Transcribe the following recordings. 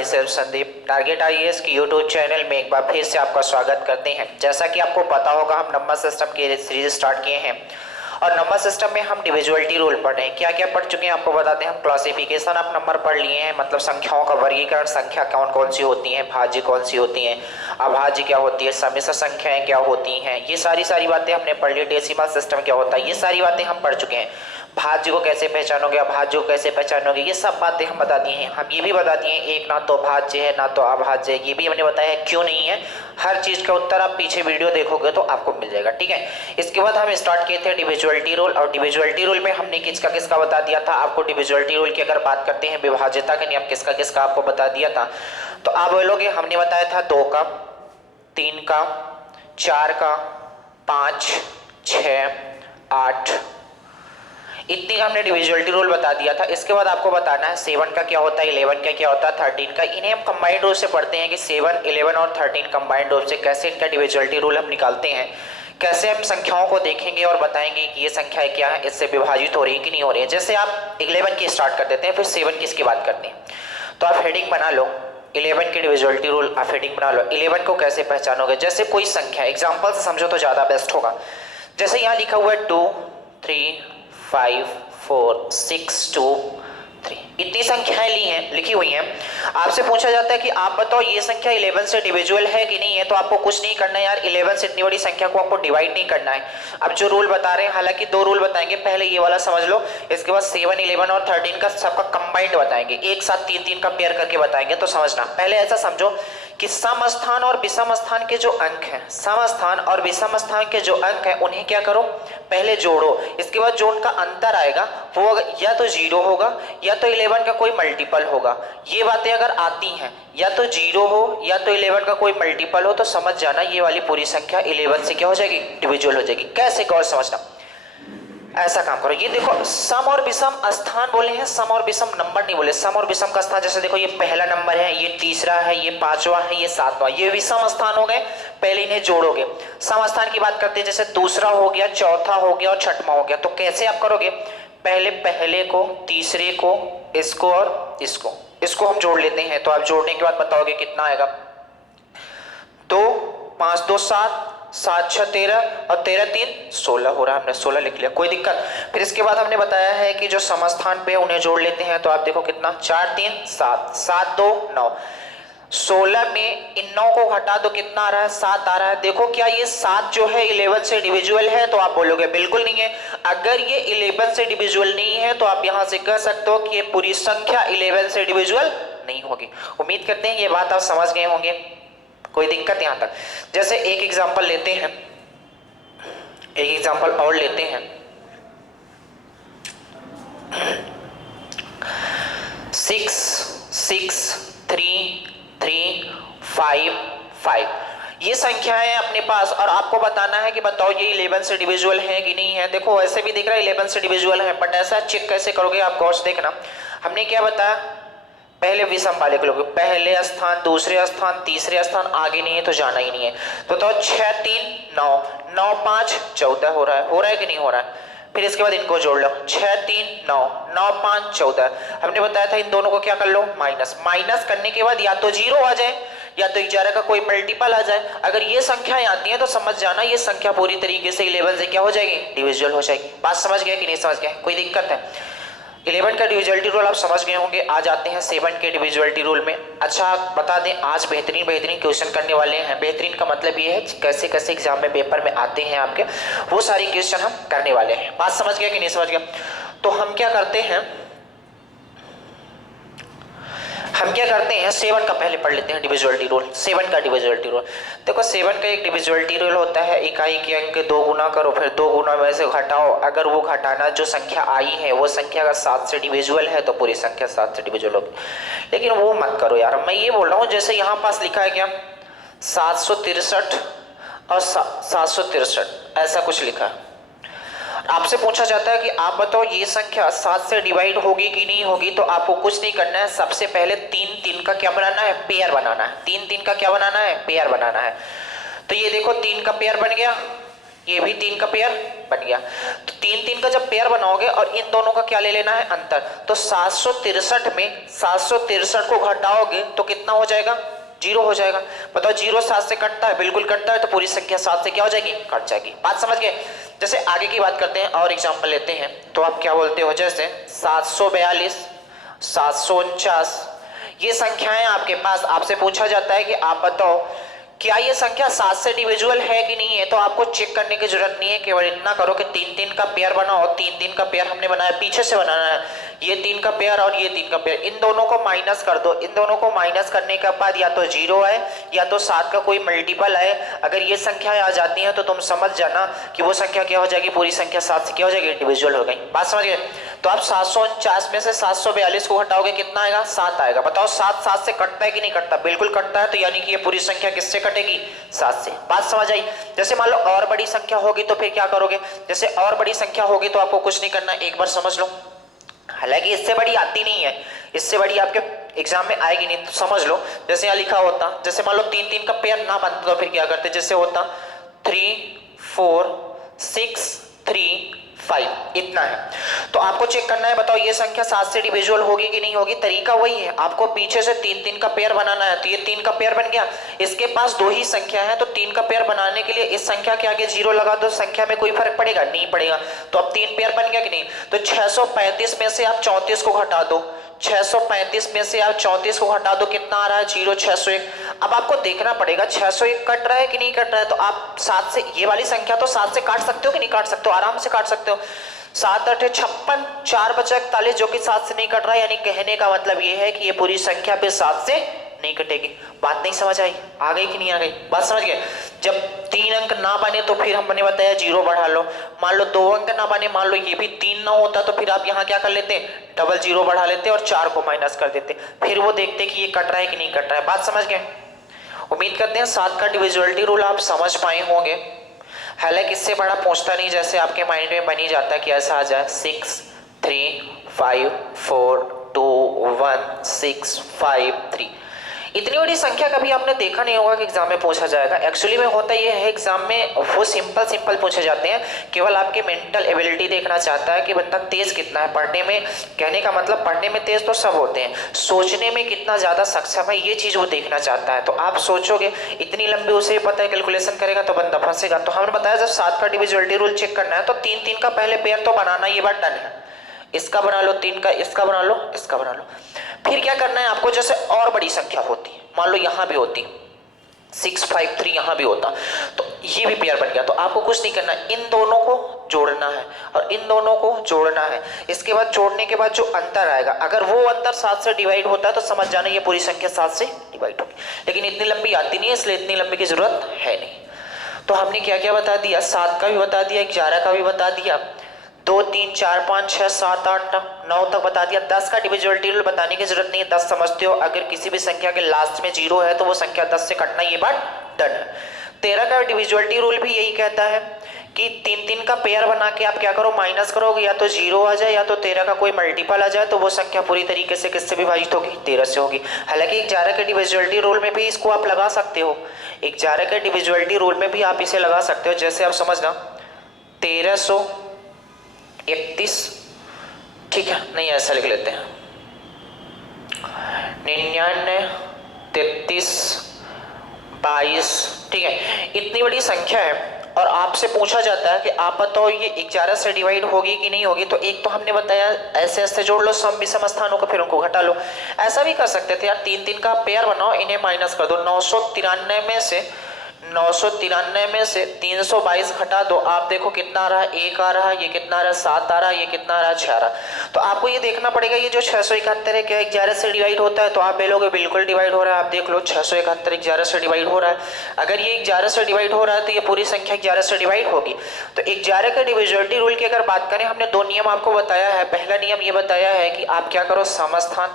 My self Sandeep, target IAS की YouTube channel में एक बार फिर से आपका स्वागत करते हैं। जैसा कि आपको पता होगा, हम नंबर सिस्टम की सीरीज स्टार्ट किए हैं और नंबर सिस्टम में हम डिविजुअलिटी रूल पढ़ रहे हैं। क्या क्या पढ़ चुके हैं आपको बताते हैं। हम क्लासिफिकेशन ऑफ नंबर पढ़ लिए हैं, मतलब संख्याओं का वर्गीकरण, संख्या कौन कौन सी होती हैं, भाज्य कौन सी होती हैं, अभाज्य क्या होती है, सम्मिश्र संख्याएं क्या होती हैं, ये सारी बातें हमने पढ़ ली। डेसिमल सिस्टम क्या होता है, ये सारी बातें हम पढ़ चुके हैं। भाज्य को कैसे पहचानोगे, अभाज्य को कैसे पहचानोगे, ये सब बातें हम बता दिए हैं। हम ये भी बता दिए हैं एक ना तो भाज्य है ना तो अभाज्य है, ये भी हमने बताया है क्यों नहीं है। हर चीज का उत्तर आप पीछे वीडियो देखोगे तो आपको मिल जाएगा, ठीक है। इसके बाद हम स्टार्ट किए थे डिविजुअलिटी रूल, और डिविजुअलिटी रूल में हमने किसका बता दिया था आपको। डिविजुअलिटी रूल की अगर बात करते हैं, विभाज्यता का नियम किसका आपको बता दिया था। तो आप बोलोगे हमने बताया था 2 का, 3 का, 4 का, 5, 6, 8, इतनी का हमने डिविजुअलिटी रूल बता दिया था। इसके बाद आपको बताना है 7 का क्या होता है, 11 का क्या होता है, 13 का। इन्हें हम कंबाइंड रूप से पढ़ते हैं कि 7, 11 और 13 कंबाइंड रूप से कैसे इनका डिविजुअलिटी रूल हम निकालते हैं, कैसे हम संख्याओं को देखेंगे और बताएंगे कि ये संख्याएं क्या है, इससे विभाजित हो रही है कि नहीं हो रही है। जैसे आप 11 की स्टार्ट कर देते हैं, फिर 7 की इसकी बात करते हैं। तो आप हेडिंग बना लो 11 की डिविजुअलिटी रूल, आप हेडिंग बना लो 11 को कैसे पहचानोगे। जैसे कोई संख्या एग्जाम्पल से समझो तो ज्यादा बेस्ट होगा। जैसे यहाँ लिखा हुआ है 2, 3, 5, 4, 6, 2, 3, इतनी संख्याएं लिखी हुई हैं। आपसे पूछा जाता है कि आप बताओ ये संख्या 11 से डिविजुअल है कि नहीं है। तो आपको कुछ नहीं करना है यार, 11 से इतनी बड़ी संख्या को आपको डिवाइड नहीं करना है। अब जो रूल बता रहे हैं, हालांकि 2 रूल बताएंगे, पहले ये वाला समझ लो, इसके बाद 7, 11 और 13 का सबका कंबाइंड बताएंगे, एक साथ 3 का पेयर करके बताएंगे। तो समझना, पहले ऐसा समझो कि सम स्थान और विषम स्थान के जो अंक हैं, सम स्थान और विषम स्थान के जो अंक हैं उन्हें क्या करो, पहले जोड़ो। इसके बाद जो उनका अंतर आएगा वो या तो 0 होगा या तो 11 का कोई मल्टीपल होगा। ये बातें अगर आती हैं, या तो 0 हो या तो 11 का कोई मल्टीपल हो, तो समझ जाना ये वाली पूरी संख्या 11 से क्या हो जाएगी, डिविजुअल हो जाएगी। कैसे, गौर समझना, ऐसा काम करो। ये देखो सम और विषम स्थान बोले हैं, सम और विषम नंबर नहीं बोले। सम और विषम का स्थान, जैसे देखो ये पहला नंबर है, ये तीसरा है, ये 5वां है, ये 7वां, ये विषम स्थान हो गए। पहले इन्हें जोड़ोगे। सम स्थान की बात करते हैं, जैसे दूसरा हो गया, चौथा हो गया और 6वां हो गया। तो कैसे आप करोगे, पहले को, तीसरे को, इसको और इसको हम जोड़ लेते हैं। तो आप जोड़ने के बाद बताओगे कितना आएगा। 2, 5, 2, 7, 7, 6, 13 और 13, 3, 16 हो रहा है। हमने 16 लिख लिया, कोई दिक्कत। फिर इसके बाद हमने बताया है कि जो समस्थान पे उन्हें जोड़ लेते हैं। तो आप देखो कितना, 4, 3, 7, 7, 2, 9, 16 में इन 9 को घटा दो, कितना आ रहा है, 7 आ रहा है। देखो क्या ये 7 जो है 11 से डिविजुअल है। तो आप बोलोगे बिल्कुल नहीं है। अगर ये 11 से डिविजुअल नहीं है तो आप यहां से कह सकते हो कि ये पूरी संख्या 11 से डिविजुअल नहीं होगी। उम्मीद करते हैं ये बात आप समझ गए होंगे, कोई दिक्कत यहां तक। जैसे एक एग्जांपल लेते हैं, एक एग्जांपल और लेते हैं। 6, 6, 3, 3, 5, 5, ये संख्याएं अपने पास, और आपको बताना है कि बताओ ये 11 से डिविजुअल है कि नहीं है। देखो ऐसे भी दिख रहा है 11 से डिविजुअल है, बट ऐसा चेक कैसे करोगे आप गौर से देखना। हमने क्या बताया, पहले विषम वाले को लोगे, पहले स्थान, दूसरे स्थान, तीसरे स्थान, आगे नहीं है तो जाना ही नहीं है। तो बताओ 6, 3, 9, 9, 5, 14 हो रहा है कि नहीं हो रहा है। फिर इसके बाद इनको जोड़ लो, 6, 3, 9, 9, 5, 14। हमने बताया था इन दोनों को क्या कर लो, माइनस करने के बाद या तो 0 आ जाए या तो 11 का कोई मल्टीपल आ जाए। अगर ये संख्याएं आती हैं तो समझ जाना ये संख्या पूरी तरीके से 11 से क्या हो जाएगी, डिविजुअल हो जाएगी। बात समझ गए कि नहीं समझ गए, कोई दिक्कत है। 11 का डिविजुअलिटी रूल आप समझ गए होंगे। आ जाते हैं 7 के डिविजुअलिटी रूल में। अच्छा बता दें, आज बेहतरीन क्वेश्चन करने वाले हैं। बेहतरीन का मतलब ये है कैसे कैसे एग्जाम में पेपर में आते हैं आपके, वो सारी क्वेश्चन हम करने वाले हैं। बात समझ गया कि नहीं समझ गया। तो हम क्या करते हैं, 7 का पहले पढ़ लेते हैं डिविजुअलिटी रूल। 7 का डिविजुअलिटी रूल देखो, 7 का एक डिविजुअलिटी रूल होता है, इकाई के अंक 2 गुना करो, फिर 2 गुना में से घटाओ। अगर वो घटाना जो संख्या आई है वो संख्या अगर 7 से डिविजुअल है तो पूरी संख्या 7 से डिविजुअल होगी। लेकिन वो मत करो यार, मैं ये बोल रहा हूँ जैसे यहाँ पास लिखा है क्या, 763 और 763 ऐसा कुछ लिखा है। आपसे पूछा जाता है कि आप बताओ ये संख्या 7 से डिवाइड होगी कि नहीं होगी। तो आपको कुछ नहीं करना है, सबसे पहले 3 का क्या बनाना है, पेयर बनाना है। 3 का क्या बनाना है, पेयर बनाना है। तो ये देखो 3 का पेयर बन गया, ये भी 3 का पेयर बन गया। तो 3 तीन का जब पेयर बनाओगे और इन दोनों का क्या ले लेना है, अंतर, तो 763 में 763 को घटाओगे तो कितना हो जाएगा, 0 हो जाएगा। बताओ 0 7 से कटता है, बिल्कुल कटता है, तो पूरी संख्या 7 से क्या हो जाएगी, कट जाएगी। बात समझ गए। जैसे आगे की बात करते हैं और एग्जाम्पल लेते हैं, तो आप क्या बोलते हो, जैसे 742 749 ये संख्याएं आपके पास, आपसे पूछा जाता है कि आप बताओ क्या ये संख्या 7 से डिविजुअल है कि नहीं है। तो आपको चेक करने की जरूरत नहीं है, केवल इतना करो कि 3 का पेयर बनाओ। 3 का पेयर हमने बनाया, पीछे से बनाना है, ये 3 का पेयर और ये 3 का पेयर, इन दोनों को माइनस कर दो। इन दोनों को माइनस करने के बाद या तो 0 है या तो 7 का कोई मल्टीपल है। अगर ये संख्याएं आ जाती हैं तो तुम समझ जाना कि वो संख्या क्या हो जाएगी, पूरी संख्या 7 से क्या हो जाएगी, डिविजुअल हो गई। बात समझ गए। तो आप 749 में से 742 को हटाओगे, कितना आएगा, 7 आएगा। बताओ 7 7 से कटता है कि नहीं कटता, बिल्कुल कटता है, तो यानी कि ये पूरी संख्या किससे कटेगी, 7 से। बात समझ आई। जैसे मान लो और बड़ी संख्या होगी तो फिर क्या करोगे, जैसे और बड़ी संख्या होगी तो आपको कुछ नहीं करना, एक बार समझ लो, हालांकि इससे बड़ी आती नहीं है, इससे बड़ी आपके एग्जाम में आएगी नहीं, तो समझ लो। जैसे यहाँ लिखा होता, जैसे मान लो 3 का पेयर ना बनता तो फिर क्या करते, जैसे होता 3 4 6 3 5, इतना है। तो आपको चेक करना है, बताओ ये संख्या 7 से डिविजुअल होगी कि नहीं होगी। तरीका वही है, आपको पीछे से 3 का पेयर बनाना है। तो ये 3 का पेयर बन गया, इसके पास 2 ही संख्या है, तो 3 का पेयर बनाने के लिए इस संख्या के आगे 0 लगा दो, संख्या में कोई फर्क पड़ेगा, नहीं पड़ेगा। तो अब 3 पेयर बन गया कि नहीं। तो 635 में से आप 34 को घटा दो, 635 में से आप 34 को हटा दो, कितना आ रहा है, 0 601। अब आपको देखना पड़ेगा 601 कट रहा है कि नहीं कट रहा है। तो आप 7 से, ये वाली संख्या तो 7 से काट सकते हो कि नहीं काट सकते हो, आराम से काट सकते हो। 7 8 56, 4 बचा 41, जो कि 7 से नहीं कट रहा है। यानी कहने का मतलब ये है कि ये पूरी संख्या पे 7 से नहीं कटेगी। बात नहीं समझ आई, आ गई कि नहीं आ गई, बात समझ गए। जब 3 अंक ना बने तो फिर हमने बताया 0 बढ़ा लो। मान लो 2 अंक ना बने, मान लो ये भी 3 ना होता, तो फिर आप यहाँ क्या कर लेते, डबल 0 बढ़ा लेते और 4 को माइनस कर देते, फिर वो देखते कि ये कट रहा है कि नहीं कट रहा है। बात समझ गए। उम्मीद करते हैं 7 का डिविजिबिलिटी रूल आप समझ पाए होंगे। हालांकि इससे बड़ा पूछता नहीं, जैसे आपके माइंड में बन ही जाता है कि ऐसा आ जाए 6 3 5 4 2 1 6 5 3। इतनी बड़ी संख्या कभी आपने देखा नहीं होगा कि एग्जाम में पूछा जाएगा। एक्चुअली में होता ये है, एग्जाम में वो सिंपल पूछे जाते हैं, केवल आपकी मेंटल एबिलिटी देखना चाहता है कि बंदा तेज कितना है पढ़ने में। कहने का मतलब पढ़ने में तेज तो सब होते हैं, सोचने में कितना ज्यादा सक्षम है ये चीज वो देखना चाहता है। तो आप सोचोगे इतनी लंबी, उसे पता है कैलकुलेशन करेगा तो बंदा फंसेगा। तो हमने बताया जब 7 का डिविजिबिलिटी रूल चेक करना है तो 3 का पहले पेयर तो बनाना, ये बात डन है। इसका बना लो 3 का, इसका बना लो, इसका बना लो। फिर क्या करना है आपको, जैसे और बड़ी संख्या होती, मान लो यहां भी होती 653, यहां भी होता, तो ये भी पेयर बन गया। तो आपको कुछ नहीं करना, इन दोनों को जोड़ना है और इन दोनों को जोड़ना है। इसके बाद जोड़ने के बाद जो अंतर आएगा, अगर वो अंतर 7 से डिवाइड होता है तो समझ जाना ये पूरी संख्या 7 से डिवाइड होगी। लेकिन इतनी लंबी आती नहीं है, इसलिए इतनी लंबी की जरूरत है नहीं। तो हमने क्या क्या बता दिया, 7 का भी बता दिया, 11 का भी बता दिया, 2 3 4 5 6 7 8 9 तक बता दिया। 10 का डिविजिबिलिटी रूल बताने की जरूरत नहीं है, 10 समझते हो। अगर किसी भी संख्या के लास्ट में 0 है तो वो संख्या 10 से कटना, ये बात डन है। 13 का डिविजिबिलिटी रूल भी यही कहता है कि 3 का पेयर बना के आप क्या करो, माइनस करोगे, या तो 0 आ जाए या तो 13 का कोई मल्टीपल आ जाए, तो वो संख्या पूरी तरीके से किससे विभाजित होगी, 13 से होगी। हालांकि 11 के डिविजिबिलिटी रूल में भी इसको आप लगा सकते हो, 11 के डिविजिबिलिटी रूल में भी आप इसे लगा सकते हो। जैसे आप समझना 1331, ठीक है, नहीं ऐसा लिख लेते हैं 99 33 22, ठीक है। इतनी बड़ी संख्या है और आपसे पूछा जाता है कि आप बताओ ये 11 से डिवाइड होगी कि नहीं होगी। तो एक तो हमने बताया ऐसे ऐसे जोड़ लो सम विषम स्थानों को, फिर उनको घटा लो। ऐसा भी कर सकते थे यार, 3 का पेयर बनाओ, इन्हें माइनस कर दो। 993 में से 322 घटा दो, आप देखो कितना आ रहा है, 1 आ रहा है, ये कितना आ रहा है, 7 आ रहा है, ये कितना आ रहा है, 6 आ रहा है। तो आपको ये देखना पड़ेगा ये जो 671 है क्या 11 से डिवाइड होता है, तो आप बोलोगे बिल्कुल डिवाइड हो रहा है। आप देख लो 671 11 से डिवाइड हो रहा है। अगर ये 11 से डिवाइड हो रहा है तो ये पूरी संख्या 11 से डिवाइड होगी। तो 11 का डिविजिबिलिटी रूल की अगर बात करें, हमने 2 नियम आपको बताया है। पहला नियम ये बताया है कि आप क्या करो, समस्थान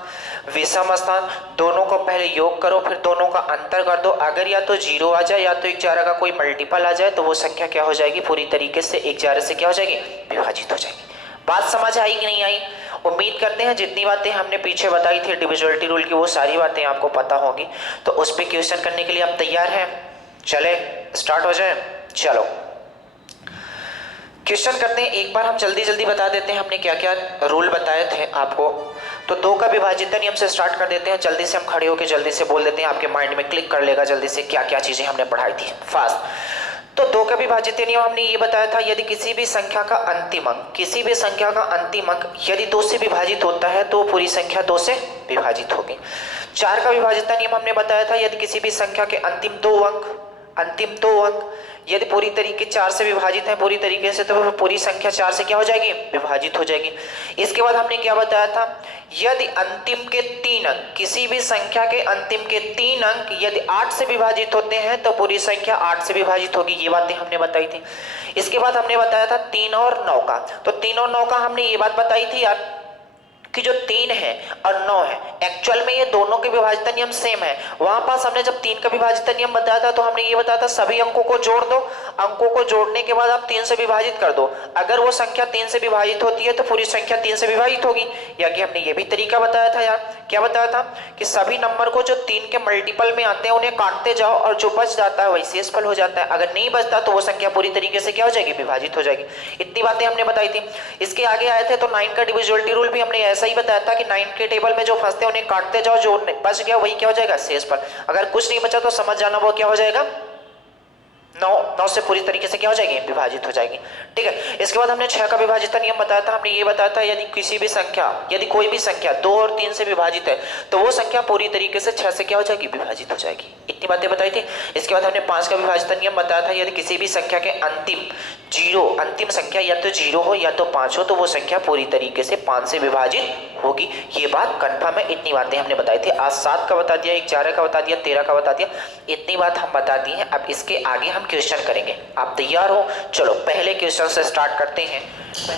विषम स्थान दोनों को पहले योग करो, फिर दोनों का अंतर कर दो। अगर या तो 0 आ जाए या तो 11 का कोई मल्टीपल आ जाए तो वो संख्या क्या हो जाएगी, पूरी तरीके से 11 से क्या हो जाएगी, विभाजित हो जाएगी। बात समझ आई कि नहीं आई। उम्मीद करते हैं जितनी बातें हमने पीछे बताई थी डिविजिबिलिटी रूल की वो सारी बातें आपको पता होंगी। तो उस पर क्वेश्चन करने के लिए आप तैयार हैं, चले स्टार्ट हो जाए। चलो क्वेश्चन करते हैं, एक बार हम जल्दी जल्दी बता देते हैं हमने क्या क्या रूल बताए थे आपको। तो 2 का विभाजित नियम से स्टार्ट कर देते हैं, जल्दी से हम खड़े होकर जल्दी से बोल देते हैं, आपके माइंड में क्लिक कर लेगा जल्दी से क्या क्या चीजें हमने पढ़ाई थी फास्ट। तो 2 का विभाजित नियम हमने ये बताया था, यदि किसी भी संख्या का अंतिम अंक यदि 2 से विभाजित होता है तो पूरी संख्या 2 से विभाजित होगी। 4 का विभाजित नियम हमने बताया था, यदि किसी भी संख्या के अंतिम दो अंक यदि पूरी तरीके 4 से विभाजित है पूरी तरीके से, तो पूरी संख्या 4 से क्या हो जाएगी, विभाजित हो जाएगी। इसके बाद हमने क्या बताया था, यदि अंतिम के 3 अंक, किसी भी संख्या के अंतिम के 3 अंक यदि 8 से विभाजित होते हैं तो पूरी संख्या 8 से विभाजित होगी। ये बातें हमने बताई थी। इसके बाद हमने बताया था 3 और 9 का। तो 3 और 9 का हमने ये बात बताई थी यार कि जो 3 है और 9 है, एक्चुअल में ये दोनों के विभाजित नियम सेम है। वहां पास हमने जब 3 का विभाजित नियम बताया था तो हमने ये बताया था सभी अंकों को जोड़ दो, अंकों को जोड़ने के बाद आप 3 से विभाजित कर दो, अगर वो संख्या 3 से विभाजित होती है तो पूरी संख्या 3 से विभाजित होगी। या कि हमने ये भी तरीका बताया था यार, क्या बताया था कि सभी नंबर को जो 3 के मल्टीपल में आते हैं उन्हें काटते जाओ और जो बच जाता है वही शेषफल हो जाता है, अगर नहीं बचता तो वो संख्या पूरी तरीके से क्या हो जाएगी, विभाजित हो जाएगी। इतनी बातें हमने बताई थी। इसके आगे आए थे तो 9 का डिविजिबिलिटी रूल भी हमने ऐसा ही बताया था कि 9 के टेबल में जो फंसते हैं उन्हें काटते जाओ, जो बच गया वही क्या हो जाएगा, शेषफल। अगर कुछ नहीं बचा तो समझ जाना वो क्या हो जाएगा, 9 से पूरी तरीके से क्या हो जाएगी, विभाजित हो जाएगी। ठीक है। इसके बाद हमने 6 का विभाजित नियम बताया था, हमने ये बताया था यदि किसी भी संख्या, यदि कोई भी संख्या 2 और 3 से विभाजित है तो वो संख्या पूरी तरीके से 6 से क्या हो जाएगी, विभाजित हो जाएगी। इतनी बातें बताई थी। इसके बाद हमने 5 का विभाजित नियम बताया था, यदि किसी भी संख्या के अंतिम संख्या या तो 0 हो या तो 5 हो तो वो संख्या पूरी तरीके से 5 से विभाजित होगी। ये बात कंफर्म है। इतनी बातें हमने बताई थी। आज 7 का बता दिया, एक 11 का बता दिया, 13 का बता दिया, इतनी बात हम बता दी है। अब इसके आगे हम क्वेश्चन करेंगे। आप तैयार हो? चलो पहले क्वेश्चन से स्टार्ट करते हैं।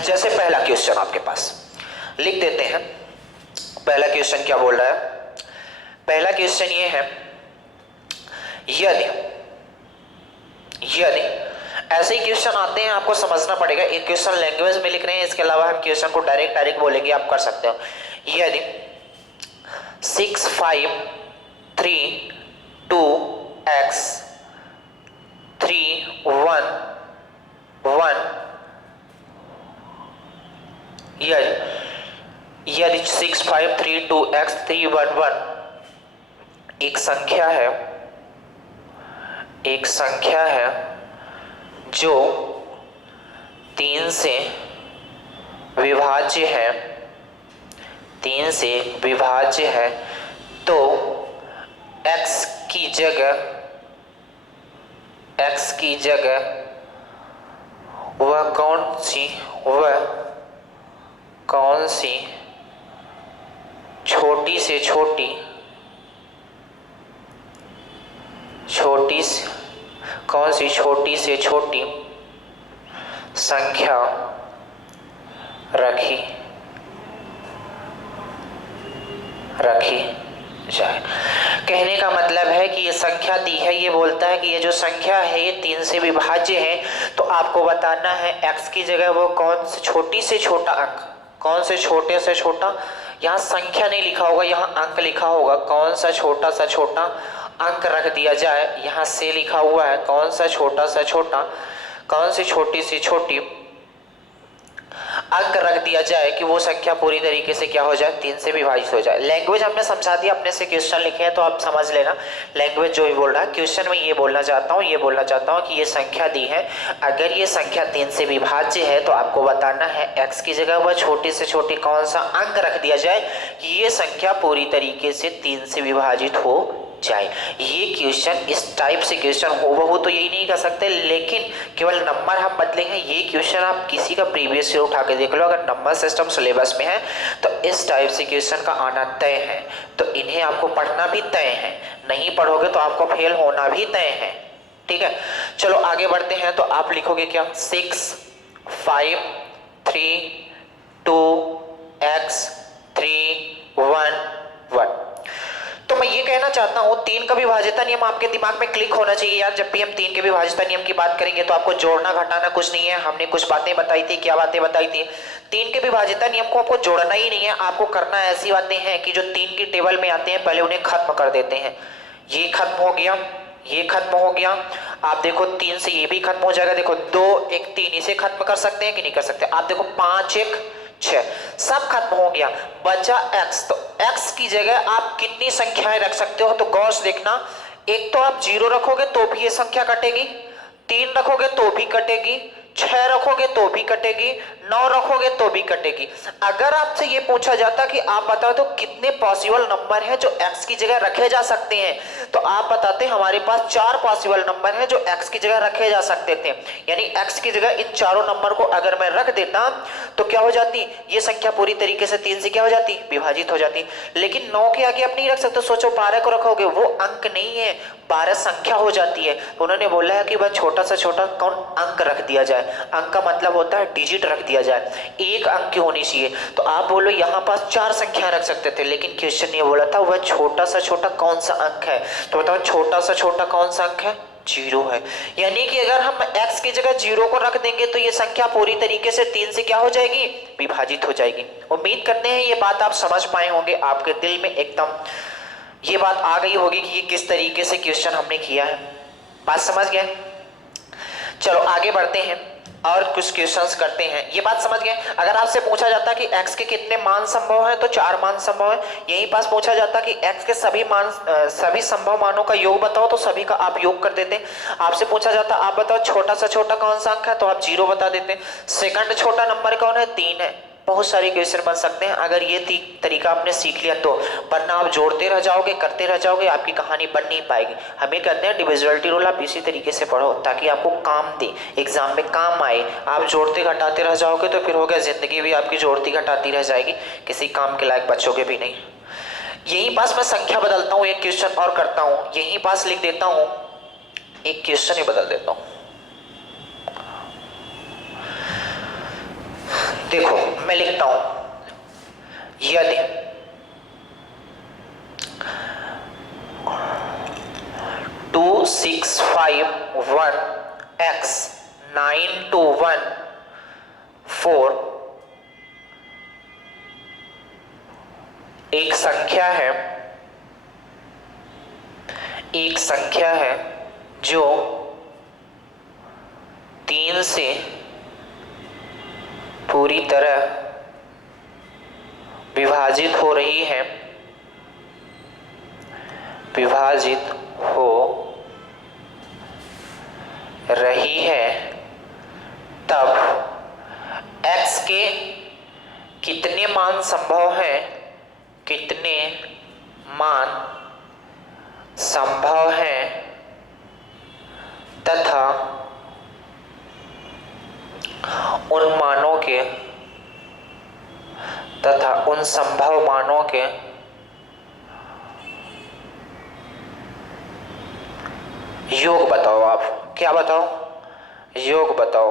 जैसे पहला क्वेश्चन आपके पास लिख देते हैं। पहला क्वेश्चन क्या बोल रहा है? पहला क्वेश्चन ये है, यदि ऐसे ही क्वेश्चन आते हैं आपको समझना पड़ेगा। एक क्वेश्चन लैंग्वेज में लिख रहे हैं, इसके अलावा हम क्वेश्चन को डायरेक्ट बोलेंगे, आप कर सकते हो। यदि 6 5 3 2 x 3 1 1 यदि 6 5 3 2 x 3 1 1 एक संख्या है जो 3 से विभाज्य है, तो x की जगह वह कौन सी छोटी से छोटी संख्या रखी जाए। कहने का मतलब है कि ये संख्या दी है, ये बोलता है कि ये जो संख्या है ये 3 से विभाज्य है, तो आपको बताना है x की जगह वो कौन से छोटी से छोटा अंक, कौन से छोटे से छोटा, यहाँ संख्या नहीं लिखा होगा, यहाँ अंक लिखा होगा, कौन सा छोटा अंक रख दिया जाए। यहाँ से लिखा हुआ है कौन सी छोटी से छोटी अंक रख दिया जाए कि वो संख्या पूरी तरीके से क्या हो जाए, 3 से विभाजित हो जाए। लैंग्वेज हमने समझा दिया, अपने से क्वेश्चन लिखे हैं तो आप समझ लेना लैंग्वेज जो भी बोल रहा है। क्वेश्चन में ये बोलना चाहता हूँ कि ये संख्या दी है, अगर ये संख्या 3 से विभाज्य है तो आपको बताना है x की जगह वह छोटी से छोटी कौन सा अंक रख दिया जाए कि ये संख्या पूरी तरीके से 3 से विभाजित हो जाए। ये क्वेश्चन, इस टाइप से क्वेश्चन हो तो यही नहीं कर सकते, लेकिन केवल नंबर हम बदलेंगे। ये क्वेश्चन आप किसी का प्रीवियस ईयर उठा के देख लो, अगर नंबर सिस्टम सिलेबस में है तो इस टाइप से क्वेश्चन का आना तय है। तो इन्हें आपको पढ़ना भी तय है, नहीं पढ़ोगे तो आपको फेल होना भी तय है। ठीक है, चलो आगे बढ़ते हैं। तो आप लिखोगे क्या, 6 5 3 2 x 3 1 1। तो मैं ये कहना चाहता हूँ 3 का विभाज्यता नियम आपके दिमाग में क्लिक होना चाहिए यार। जब भी हम 3 के विभाज्यता नियम की बात करेंगे तो आपको जोड़ना घटाना कुछ नहीं है। हमने कुछ बातें बताई थी, क्या बातें बताई थी? 3 के विभाज्यता नियम को आपको जोड़ना ही नहीं है, आपको करना ऐसी बातें हैं कि जो 3 की टेबल में आते हैं पहले उन्हें खत्म कर देते हैं। ये खत्म हो गया, ये खत्म हो गया। आप देखो 3 से ये भी खत्म हो जाएगा। देखो 2 1 3 इसे खत्म कर सकते हैं कि नहीं कर सकते। आप देखो 5 1 6 सब खत्म हो गया, बचा x। तो x की जगह आप कितनी संख्याएं रख सकते हो, तो गौर से देखना। एक तो आप 0 रखोगे तो भी ये संख्या कटेगी, 3 रखोगे तो भी कटेगी, 6 रखोगे तो भी कटेगी, 9 रखोगे तो भी कटेगी। अगर आपसे ये पूछा जाता कि आप बताओ तो कितने पॉसिबल नंबर हैं जो x की जगह रखे जा सकते हैं, तो आप बताते हमारे पास 4 पॉसिबल नंबर हैं जो x की जगह रखे जा सकते थे। यानी x की जगह इन चारों नंबर को अगर मैं रख देता तो क्या हो जाती, ये संख्या पूरी तरीके से 3 से क्या हो जाती, विभाजित हो जाती। लेकिन 9 के आगे आप नहीं रख सकते। सोचो 12 को रखोगे, वो अंक नहीं है, 12 संख्या हो जाती है। तो उन्होंने बोला है कि वह छोटा से छोटा कौन अंक रख दिया जाए। अंक का मतलब होता है डिजिट रख दिया जाए, एक अंक की होनी चाहिए। तो आप बोलो यहाँ पास 4 संख्या रख सकते थे, लेकिन क्वेश्चन ये बोला था वह छोटा सा छोटा कौन सा अंक है। तो बताओ छोटा सा छोटा कौन सा अंक है, 0 है। यानी कि अगर हम x की जगह 0 को रख देंगे तो ये संख्या पूरी तरीके से 3 से क्या हो जाएगी, विभाजित हो जाएगी। उम्मीद करते हैं ये बात आप समझ पाए होंगे, आपके दिल में एकदम ये बात आ गई होगी कि ये किस तरीके से क्वेश्चन हमने किया है। बात समझ गए। चलो आगे बढ़ते हैं और कुछ क्वेश्चंस करते हैं। ये बात समझ गए। अगर आपसे पूछा जाता कि x के कितने मान संभव है, तो 4 मान संभव है। यहीं पास पूछा जाता कि x के सभी संभव मानों का योग बताओ, तो सभी का आप योग कर देते। आपसे पूछा जाता आप बताओ छोटा सा छोटा कौन सा अंक है, तो आप 0 बता देते। सेकंड छोटा नंबर कौन है, 3 है। बहुत सारे क्वेश्चन बन सकते हैं अगर ये तरीका आपने सीख लिया तो, वरना आप जोड़ते रह जाओगे, करते रह जाओगे, आपकी कहानी बन नहीं पाएगी। हमें कहते हैं डिविजिबिलिटी रूल आप इसी तरीके से पढ़ो ताकि आपको काम दे, एग्जाम में काम आए। आप जोड़ते घटाते रह जाओगे तो फिर हो गया, जिंदगी भी आपकी जोड़ती घटाती रह जाएगी, किसी काम के लायक बचोगे भी नहीं। यहीं पास मैं संख्या बदलता हूँ, एक क्वेश्चन और करता हूँ। यहीं पास लिख देता हूँ, एक क्वेश्चन ही बदल देता हूँ। देखो मैं लिखता हूं, यदि 2 6 5 1 x 9 2 1 4 एक संख्या है जो 3 से पूरी तरह विभाजित हो रही है, तब x के कितने मान संभव हैं, तथा उन संभव मानों के योग बताओ। आप क्या बताओ, योग बताओ।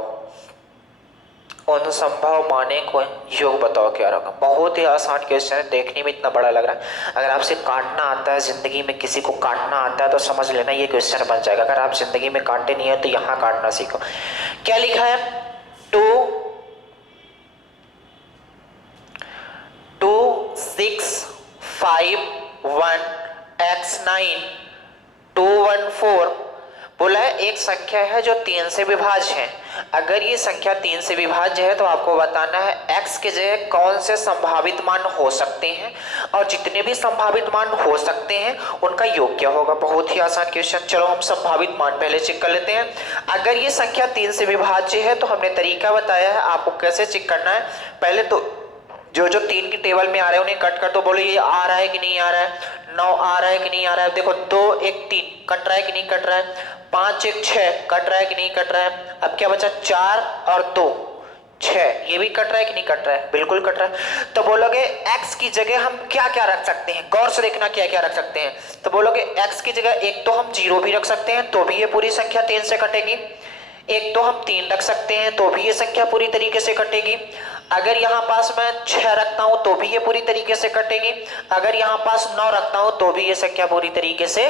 उन संभव माने को योग बताओ क्या रखा। बहुत ही आसान क्वेश्चन है, देखने में इतना बड़ा लग रहा है। अगर आपसे काटना आता है, जिंदगी में किसी को काटना आता है तो समझ लेना ये क्वेश्चन बन जाएगा। अगर आप जिंदगी में काटे नहीं है तो यहाँ काटना सीखो। क्या लिखा है, 2 6 5 1 x 9 2 1 4 बोला है एक संख्या है जो 3 से विभाज्य है। अगर ये संख्या 3 से विभाज्य है तो आपको बताना है x के जगह कौन से संभावित मान हो सकते हैं, और जितने भी संभावित मान हो सकते हैं उनका योग क्या होगा। बहुत ही आसान क्वेश्चन। चलो हम संभावित मान पहले चेक कर लेते हैं। अगर ये संख्या 3 से विभाज्य है तो हमने तरीका बताया है आपको कैसे चेक करना है। पहले तो जो 3 की टेबल में आ रहे हैं उन्हें कट कर दो। बोलो ये आ रहा है कि नहीं आ रहा है, 9 आ रहा है कि नहीं आ रहा है। देखो 2 1 3 कट रहा है कि नहीं कट रहा है, 5 1 6 कट रहा है कि नहीं कट रहा है। अब क्या बचा, 4 और 2 6, ये भी कट रहा है कि नहीं कट रहा है, बिल्कुल कट रहा है। तो बोलोगे x की जगह हम क्या क्या रख सकते हैं, गौर से देखना क्या क्या रख सकते हैं। तो बोलोगे x की जगह एक तो हम 0 भी रख सकते हैं तो भी ये पूरी संख्या 3 से कटेगी। एक तो हम 3 रख सकते हैं तो भी ये संख्या पूरी तरीके से कटेगी। अगर यहाँ पास मैं 6 रखता हूं तो भी ये पूरी तरीके से कटेगी। अगर यहाँ पास 9 रखता हूं तो भी ये संख्या पूरी तरीके से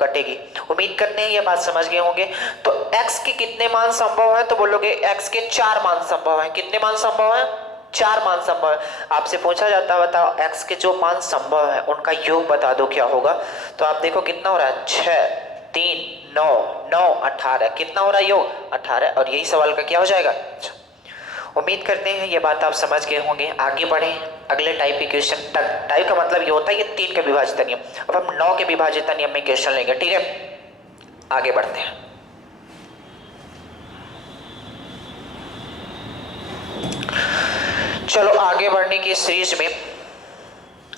कटेगी। उम्मीद करते हैं ये बात समझ गए होंगे। तो x के कितने मान संभव है, तो बोलोगे x के 4 मान संभव है। कितने मान संभव है, 4 मान संभव है। आपसे पूछा जाता है बताओ x के जो मान संभव है उनका योग बता दो क्या होगा। तो आप देखो कितना हो रहा है, 6 3 9 9 18, कितना हो रहा है योग 18, और यही सवाल का क्या हो जाएगा। उम्मीद करते हैं ये बात आप समझ गए होंगे। आगे बढ़े अगले टाइप के क्वेश्चन तक। टाइप का मतलब ये होता है ये 3 के विभाजित नियम, अब हम 9 के विभाजित नियम में क्वेश्चन लेंगे, ठीक है। आगे बढ़ते हैं। चलो आगे बढ़ने की सीरीज में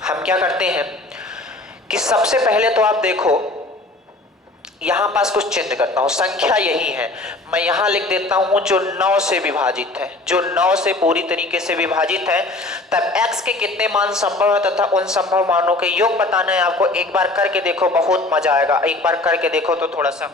हम क्या करते हैं कि सबसे पहले तो आप देखो यहां पास कुछ चेंज करता हूं, संख्या यही है, मैं यहां लिख देता हूं जो 9 से विभाजित है, जो 9 से पूरी तरीके से विभाजित है। तब x के कितने मान संभव है तथा उन संभव मानों के योग बताना है आपको। एक बार करके देखो, बहुत मजा आएगा, एक बार करके देखो तो थोड़ा सा।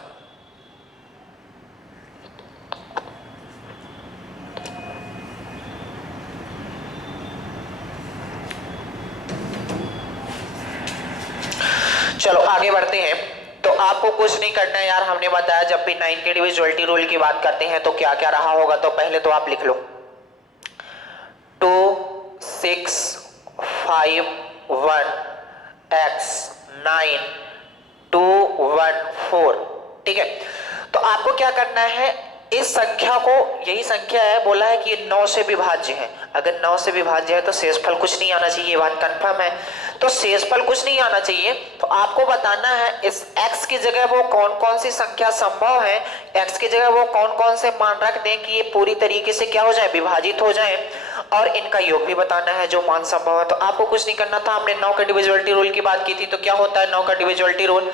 चलो आगे बढ़ते हैं। तो आपको कुछ नहीं करना है यार, हमने बताया जब भी 9 के डिविजिबिलिटी रूल की बात करते हैं तो क्या क्या रहा होगा। तो पहले तो आप लिख लो 2 6 5 1 x 9 2 1 4, ठीक है। तो आपको क्या करना है, इस संख्या को, यही संख्या है, बोला है कि ये 9 से विभाज्य है। अगर 9 से विभाज्य है तो शेषफल कुछ नहीं आना चाहिए, ये बात कंफर्म है। तो शेषफल कुछ नहीं आना चाहिए, तो आपको बताना है इस x की जगह वो कौन कौन सी संख्या संभव है, x की जगह वो कौन कौन से मान रख दें कि ये पूरी तरीके से क्या हो जाए, विभाजित हो जाए, और इनका योग भी बताना है जो मान संभव है। तो आपको कुछ नहीं करना था, हमने 9 का डिविजिबिलिटी रूल की बात की थी। तो क्या होता है 9 का डिविजिबिलिटी रूल,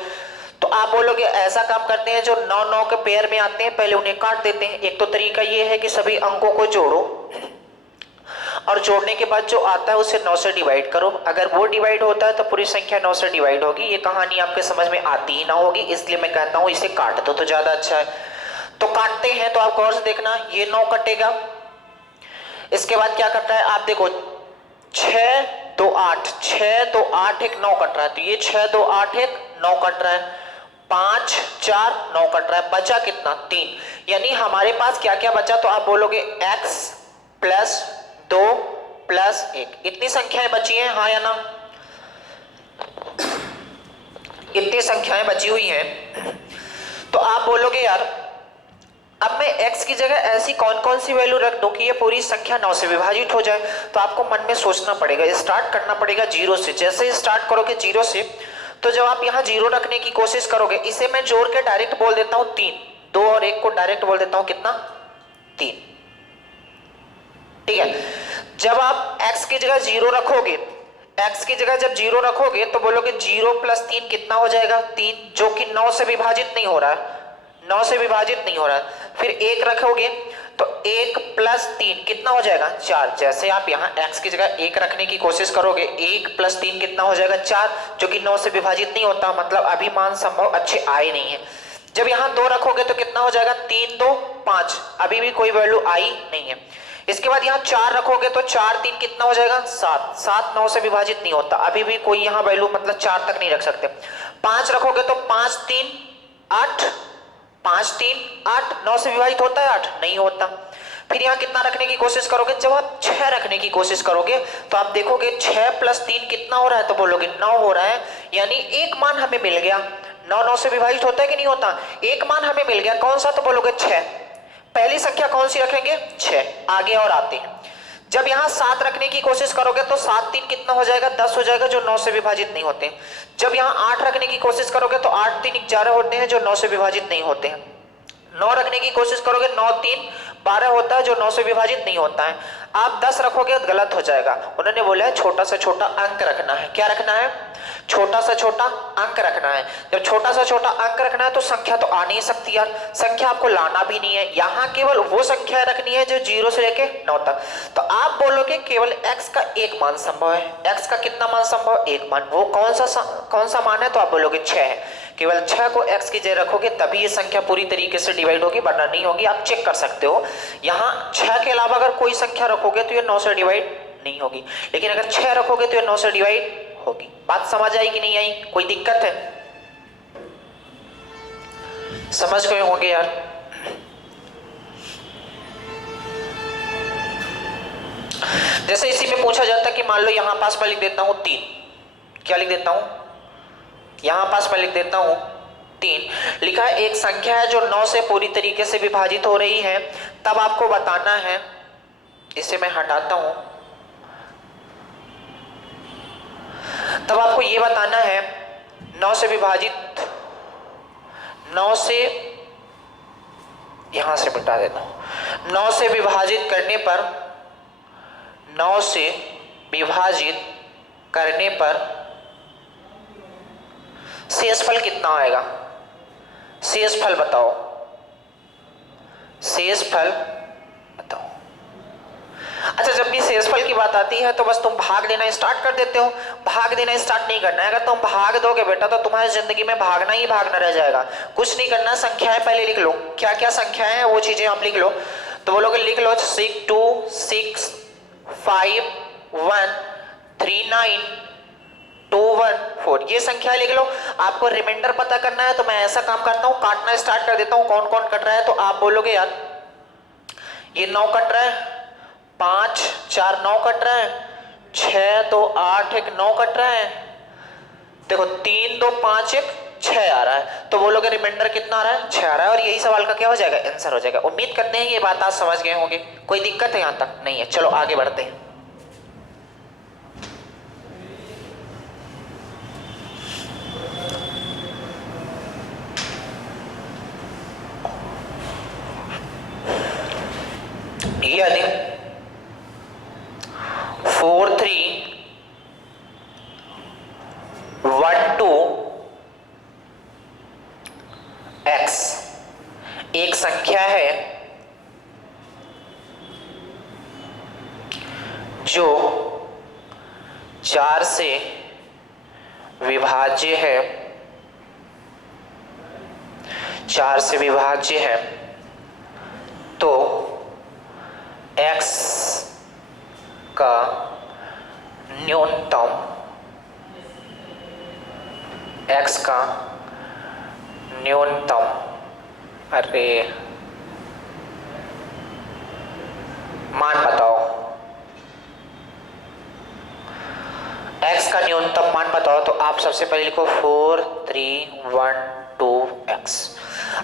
तो आप बोलोगे ऐसा काम करते हैं जो 9 9 के पेयर में आते हैं पहले उन्हें काट देते हैं। एक तो तरीका ये है कि सभी अंकों को जोड़ो और जोड़ने के बाद जो आता है उसे 9 से डिवाइड करो। अगर वो डिवाइड होता है तो पूरी संख्या 9 से डिवाइड होगी। ये कहानी आपके समझ में आती ही ना होगी, इसलिए मैं कहता हूं इसे काट दो तो ज्यादा अच्छा है। तो काटते हैं, तो आप गौर से देखना, ये 9 कटेगा। इसके बाद क्या करता है आप देखो, 6 2 8, 6 2 8 एक 9 कट रहा है, तो ये 6 2 8 एक 9 कट रहा है, 5 4 9 कट रहा है, बचा कितना 3। यानी हमारे पास क्या क्या बचा, तो आप बोलोगे x प्लस 2 प्लस 1, इतनी संख्याएं बची हैं, हाँ या ना। इतनी संख्याएं बची हुई हैं। तो आप बोलोगे यार अब मैं x की जगह ऐसी कौन कौन सी वैल्यू रख दूं कि ये पूरी संख्या 9 से विभाजित हो जाए। तो आपको मन में सोचना पड़ेगा, स्टार्ट करना पड़ेगा 0 से। जैसे स्टार्ट करोगे 0 से, तो जब आप यहाँ 0 रखने की कोशिश करोगे, इसे मैं जोड़ के डायरेक्ट बोल देता हूँ 3, 2 और 1 को डायरेक्ट बोल देता हूँ कितना 3, ठीक है। जब आप x की जगह 0 रखोगे, x की जगह जब 0 रखोगे तो बोलोगे 0 प्लस 3 कितना हो जाएगा 3, जो कि 9 से विभाजित नहीं हो रहा है, 9 से विभाजित नहीं हो रहा है। फिर 1 रखोगे तो 1 प्लस 3 कितना हो जाएगा 4। जैसे आप यहाँ x की जगह 1 रखने की कोशिश करोगे, 1 प्लस 3 कितना हो जाएगा 4, जो कि 9 से विभाजित नहीं होता, मतलब अभी मान संभव अच्छे आए नहीं है। जब यहाँ 2 रखोगे तो कितना हो जाएगा 3 2 5, अभी भी कोई वैल्यू आई नहीं है। इसके बाद यहाँ 4 रखोगे तो 4 3 कितना हो जाएगा 7, 7 9 से विभाजित नहीं होता, अभी भी कोई यहाँ वैल्यू मतलब 4 तक नहीं रख सकते। 5 रखोगे तो 5 3 8, 5 3 8, 9 से विभाजित होता है 8, नहीं होता। फिर यहाँ कितना रखने की कोशिश करोगे, जब आप 6 रखने की कोशिश करोगे तो आप देखोगे 6 प्लस 3 कितना हो रहा है, तो बोलोगे 9 हो रहा है। यानी एक मान हमें मिल गया, 9 9 से विभाजित होता है कि नहीं होता, एक मान हमें मिल गया, कौन सा, तो बोलोगे 6। पहली संख्या कौन सी रखेंगे 6। आगे और आते हैं, जब यहाँ 7 रखने की कोशिश करोगे तो 7 3 कितना हो जाएगा 10 हो जाएगा, जो 9 से विभाजित नहीं होते। जब यहाँ 8 रखने की कोशिश करोगे तो 8 3 11 होते हैं, जो 9 से विभाजित नहीं होते हैं। 9 रखने की कोशिश करोगे 9 3 12 होता है, जो 9 से विभाजित नहीं होता है। आप 10 रखोगे तो गलत हो जाएगा, उन्होंने बोला है छोटा से छोटा अंक रखना है। क्या रखना है, छोटा सा छोटा अंक रखना है। जब छोटा सा छोटा अंक रखना है तो संख्या तो आ नहीं सकती यार, संख्या आपको लाना भी नहीं है, यहाँ केवल वो संख्या रखनी है जो 0 से लेके 9 तक। तो आप बोलोगे केवल x का एक मान संभव है। x का कितना मान संभव, एक मान, वो कौन सा मान है, तो आप बोलोगे 6 है। केवल 6 को x की जगह रखोगे तभी ये संख्या पूरी तरीके से डिवाइड होगी, वरना नहीं होगी। आप चेक कर सकते हो, यहाँ 6 के अलावा अगर कोई संख्या रखोगे तो ये 9 से डिवाइड नहीं होगी, लेकिन अगर 6 रखोगे तो ये 9 से डिवाइड होगी। बात समझ आई कि नहीं आई, कोई दिक्कत है, समझ गए होंगे यार। जैसे इसी में पूछा जाता कि मान लो यहां पास मैं लिख देता हूं 3, क्या लिख देता हूं, यहां पास मैं लिख देता हूं 3 लिखा है एक संख्या है जो 9 से पूरी तरीके से विभाजित हो रही है, तब आपको बताना है, इसे मैं हटाता हूं, तब आपको यह बताना है 9 से विभाजित, 9 से, यहां से मिटा देता हूं, 9 से विभाजित करने पर, 9 से विभाजित करने पर शेषफल कितना आएगा? शेषफल बताओ, शेषफल बताओ। अच्छा, जब भी शेषफल की बात आती है तो बस तुम भाग देना स्टार्ट कर देते हो, भाग देना स्टार्ट नहीं करना है। अगर तुम भाग दोगे बेटा तो तुम्हारी जिंदगी में भागना ही भागना रह जाएगा, कुछ नहीं करना। संख्याएं पहले लिख लो, क्या क्या संख्याएं हैं वो चीजें आप लिख लो। तो बोलोगे लिख लो 6 2 6 5 1 3 9 2 1 4, ये संख्या लिख लो। आपको रिमाइंडर पता करना है तो मैं ऐसा काम करता हूं, काटना स्टार्ट कर देता हूं कौन कौन कट रहा है। तो आप बोलोगे यार ये 9 कट रहा है, 5 4 9 कट रहा है, 6 2 8 1 9 कट रहा है, देखो 3 2 5 1 6 आ रहा है। तो बोलोगे रिमाइंडर कितना आ रहा है? 6 आ रहा है। और यही सवाल का क्या हो जाएगा? आंसर हो जाएगा। उम्मीद करते हैं ये बात आप समझ गए होंगे, कोई दिक्कत है यहां तक? नहीं है। चलो आगे बढ़ते हैं। यदि 4 3 1 2 x एक संख्या है जो 4 से विभाज्य है, 4 से विभाज्य है, तो x का न्यूनतम, x का न्यूनतम, अरे मान बताओ, x का न्यूनतम मान बताओ। तो आप सबसे पहले लिखो 4 3 1 2 x।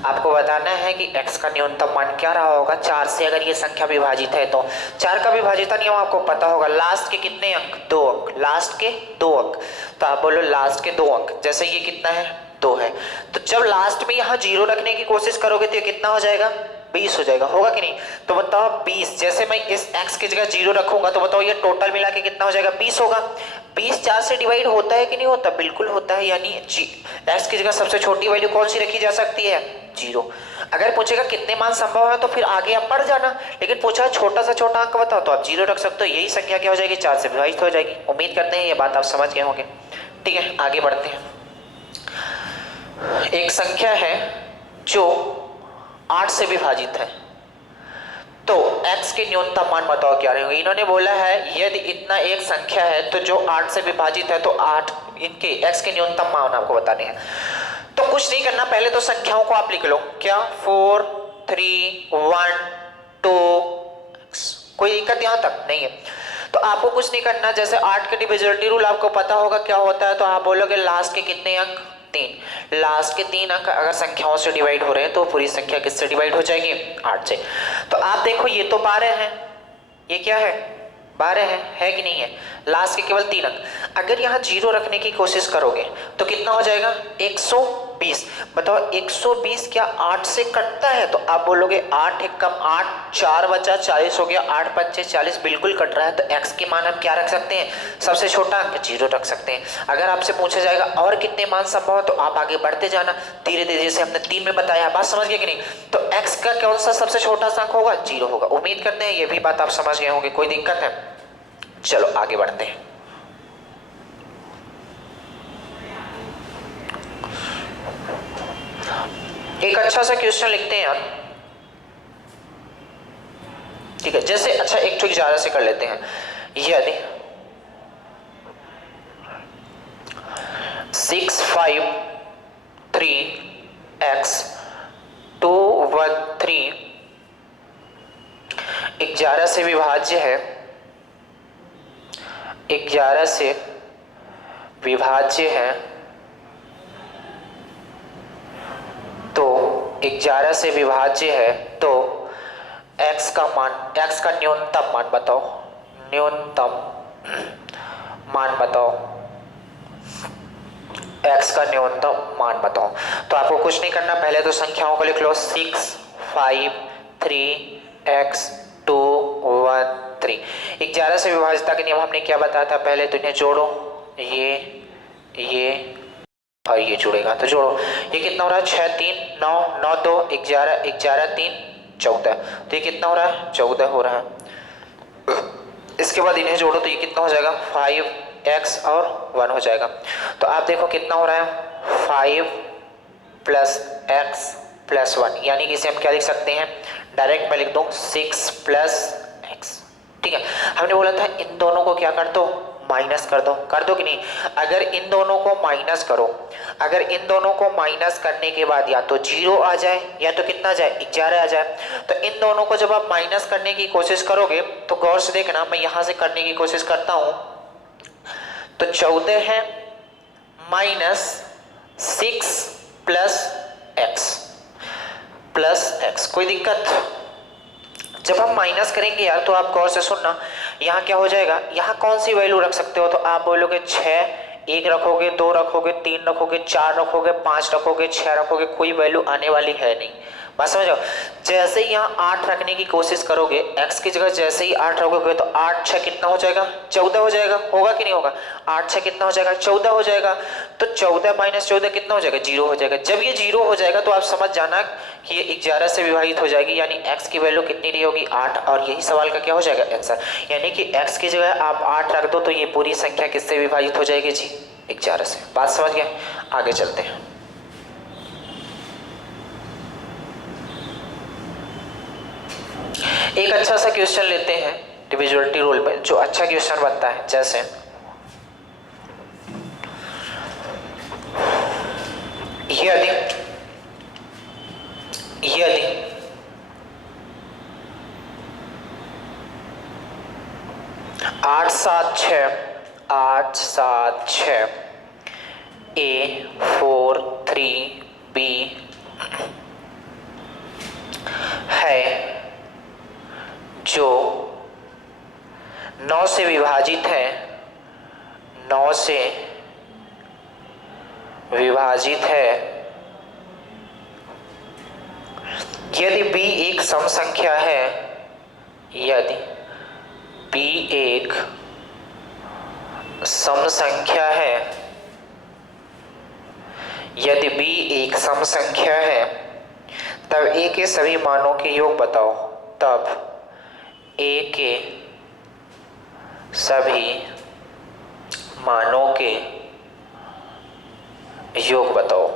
आपको बताना है कि x का न्यूनतम मान क्या रहा होगा। 4 से अगर ये संख्या विभाजित है तो 4 का विभाजित नियम आपको पता होगा, लास्ट के कितने अंक? 2 अंक, लास्ट के 2 अंक। तो आप बोलो लास्ट के 2 अंक, जैसे ये कितना है? 2 है। तो जब लास्ट में यहाँ 0 रखने की कोशिश करोगे तो ये कितना हो जाएगा? 20 हो जाएगा, होगा कि नहीं? तो बताओ 20, जैसे मैं इस x की जगह 0 रखूंगा तो बताओ ये टोटल मिला के कितना हो जाएगा? 20 होगा। 20 4 से डिवाइड होता है कि नहीं होता? बिल्कुल होता है। यानी x की जगह सबसे छोटी वैल्यू कौन सी रखी जा सकती है? 0। अगर पूछेगा कितने मान संभव है तो फिर आगे आप बढ़ जाना, लेकिन पूछा छोटा सा छोटा अंक बताओ तो आप 0 रख सकते हो। यही संख्या क्या हो जाएगी? 4 से विभाजित हो जाएगी। उम्मीद करते हैं ये बात आप समझ गए होंगे। ठीक है, आगे बढ़ते हैं। एक संख्या है जो 8 से विभाजित है, तो x के न्यूनतम मान बताओ क्या रहेंगे। इन्होंने बोला है यदि इतना एक संख्या है तो जो 8 से विभाजित है तो 8 इनके x के न्यूनतम मान आपको बताने हैं। तो कुछ नहीं करना, पहले तो संख्याओं को आप लिख लो। क्या? 4 3 1 2 x। कोई दिक्कत यहां तक? नहीं है। तो आपको कुछ नहीं करना, जैसे 8 के डिविजिबिलिटी रूल आपको पता होगा क्या होता है। तो आप बोलोगे लास्ट के कितने अंक? 3। लास्ट के 3 अंक अगर संख्याओं से डिवाइड हो रहे हैं तो पूरी संख्या किससे डिवाइड हो जाएगी? 8 से। तो आप देखो ये तो 12 है, ये क्या है? 12 है कि नहीं है? लास्ट के केवल 3 अंक। अगर यहाँ 0 रखने की कोशिश करोगे तो कितना हो जाएगा? 120। बताओ 120 क्या 8 से कटता है? तो आप बोलोगे 8 एक कम 8, 4 बचा 40 हो गया, 8 5 40, बिल्कुल कट रहा है। तो x के मान हम क्या रख सकते हैं? सबसे छोटा अंक 0 रख सकते हैं। अगर आपसे पूछा जाएगा और कितने मान संभव है तो आप आगे बढ़ते जाना धीरे धीरे, जैसे हमने 3 में बताया। बात समझ गए कि नहीं? तो x का कौन सा सबसे छोटा अंक होगा? 0 होगा। उम्मीद करते हैं ये भी बात आप समझ गए होंगे। कोई दिक्कत है? चलो आगे बढ़ते हैं। एक अच्छा सा क्वेश्चन लिखते हैं यार, ठीक है? जैसे अच्छा एक ट्रिक ज्यादा से कर लेते हैं। यदि 6 5 3 x 2 1 3 11 से विभाज्य है, 11 से विभाज्य है, 11 से विभाज्य है तो x का मान, x का न्यूनतम मान बताओ, न्यूनतम मान बताओ, x का न्यूनतम मान बताओ। तो आपको कुछ नहीं करना, पहले तो संख्याओं को लिख लो 6 5 3 x 2 1 3। 11 से विभाज्यता के नियम हमने क्या बताया था, पहले तो इन्हें जोड़ो, ये और ये जुड़ेगा तो जोड़ो, ये कितना हो रहा है 6 3 9 9 2 11 11 3 14, तो ये कितना हो रहा है 14 हो रहा है। इसके बाद इन्हें जोड़ो तो ये कितना हो जाएगा 5x और 1 हो जाएगा। तो आप देखो कितना हो रहा है 5 प्लस x प्लस 1, यानी कि इसे हम क्या लिख सकते हैं, डायरेक्ट मैं लिख दूं 6 प्लस x। ठीक है, हमने बोला था इन दोनों को क्या कर दो, माइनस कर दो कि नहीं। अगर इन दोनों को माइनस करो, अगर इन दोनों को माइनस करने के बाद या तो 0 आ जाए या तो कितना आ जाए 11 आ जाए, तो इन दोनों को जब आप माइनस करने की कोशिश करोगे तो गौर से देखना, मैं यहां से करने की कोशिश करता हूं तो 14 है माइनस 6 प्लस x, कोई दिक्कत। जब हम माइनस करेंगे यार तो आप गौर से सुनना, यहाँ क्या हो जाएगा, यहाँ कौन सी वैल्यू रख सकते हो, तो आप बोलोगे 6, 1 रखोगे, 2 रखोगे, 3 रखोगे, 4 रखोगे, 5 रखोगे, 6 रखोगे, कोई वैल्यू आने वाली है नहीं। बात समझ आओ, जैसे ही यहाँ 8 रखने की कोशिश करोगे, x की जगह जैसे ही 8 रखोगे तो 8 6 कितना हो जाएगा 14 हो जाएगा, होगा कि नहीं होगा, 8 6 कितना हो जाएगा 14 हो जाएगा। तो 14 माइनस 14 कितना हो जाएगा 0 हो जाएगा। जब ये 0 हो जाएगा तो आप समझ जाना कि ये 11 से विभाजित हो जाएगी, यानी x की वैल्यू कितनी रही होगी 8, और यही सवाल का क्या हो जाएगा आंसर, यानी कि x की जगह आप 8 रख दो तो ये पूरी संख्या किससे विभाजित हो जाएगी जी 11 से। बात समझ गए, आगे चलते हैं। एक अच्छा सा क्वेश्चन लेते हैं डिविजिबिलिटी रूल में, जो अच्छा क्वेश्चन बनता है, जैसे यदि 8 7 6 A 4 3 B है जो 9 से विभाजित है, 9 से विभाजित है, यदि b एक सम संख्या है, यदि b एक सम संख्या है, यदि b एक सम संख्या है, तब a के सभी मानों के योग बताओ, तब a के सभी मानों के योग बताओ।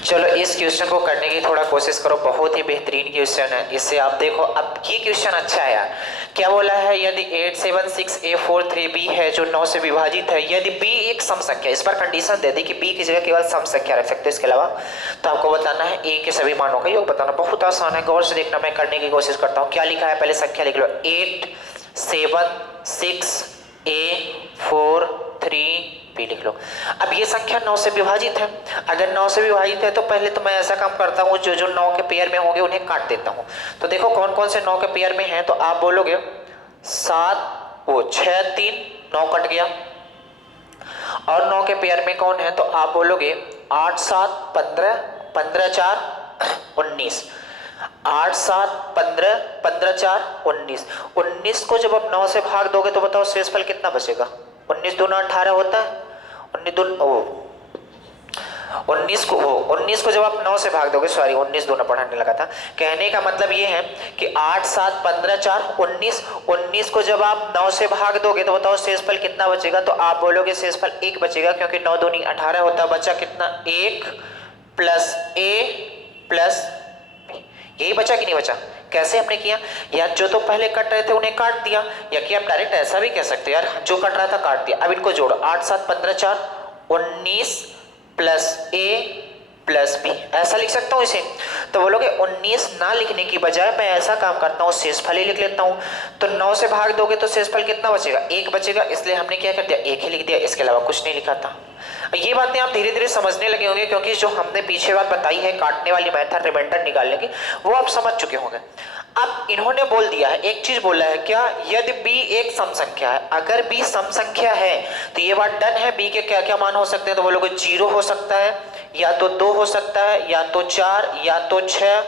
चलो इस क्वेश्चन को करने की थोड़ा कोशिश करो, बहुत ही बेहतरीन क्वेश्चन है। इससे आप देखो, अब ये क्वेश्चन अच्छा है यार। क्या बोला है, यदि 8 7 6 A 4 3 B है जो 9 से विभाजित है, यदि B एक सम संख्या, इस पर कंडीशन दे दी कि B की जगह केवल सम संख्या रख सकते हो, इसके अलावा तो आपको बताना है A के सभी मानों का योग बताना। बहुत आसान है, गौर से देखना, मैं करने की कोशिश करता हूँ। क्या लिखा है, पहले संख्या लिख लो, 8 7 6 A 4 3 B लिख लो। अब ये संख्या 9 से विभाजित है, अगर 9 से विभाजित है तो पहले तो मैं ऐसा काम करता हूँ, जो जो 9 के पेयर में होंगे उन्हें काट देता हूँ। तो देखो कौन कौन से 9 के पेयर में हैं, तो आप बोलोगे 6 3 9 कट गया, और 9 के पेयर में कौन है, तो आप बोलोगे 8 7 15 15 4 19, 8 7 15 15 4 19। 19 को जब आप 9 से भाग दोगे तो बताओ शेषफल कितना बचेगा, 19 दूना 18 होता है, 19 को जब आप 9 से भाग दोगे, सॉरी 19 दूना पढ़ाने लगा था। कहने का मतलब ये है कि 8 7 15 4 19, 19 को जब आप 9 से भाग दोगे तो बताओ शेषफल कितना बचेगा, तो आप बोलोगे शेषफल 1 बचेगा, क्योंकि 9 दूनी 18 होता है। बचा कितना, 1 प्लस A प्लस B, यही बचा कि नहीं बचा। कैसे हमने किया यार, जो तो पहले कट रहे थे उन्हें काट दिया, या कि आप डायरेक्ट ऐसा भी कह सकते हो यार, जो कट रहा था काट दिया। अब इनको जोड़ो, 8 7 15 4 19 प्लस A प्लस बी, ऐसा लिख सकता हूँ इसे। तो बोलोगे 19 ना लिखने की बजाय मैं ऐसा काम करता हूँ, शेषफल ही लिख लेता हूँ। तो 9 से भाग दोगे तो शेषफल कितना बचेगा, 1 बचेगा, इसलिए हमने क्या कर दिया, 1 ही लिख दिया, इसके अलावा कुछ नहीं लिखा था। ये बातें आप धीरे धीरे समझने लगे होंगे, क्योंकि जो हमने पीछे बात बताई है काटने वाली मेथड रिमाइंडर निकालने की, वो आप समझ चुके होंगे। अब इन्होंने बोल दिया है, एक चीज बोला है क्या, यदि b एक सम संख्या है, अगर b सम संख्या है तो ये बात डन है, b के क्या क्या मान हो सकते हैं, तो बोलोगे 0 हो सकता है, या तो 2 हो सकता है, या तो 4, या तो 6,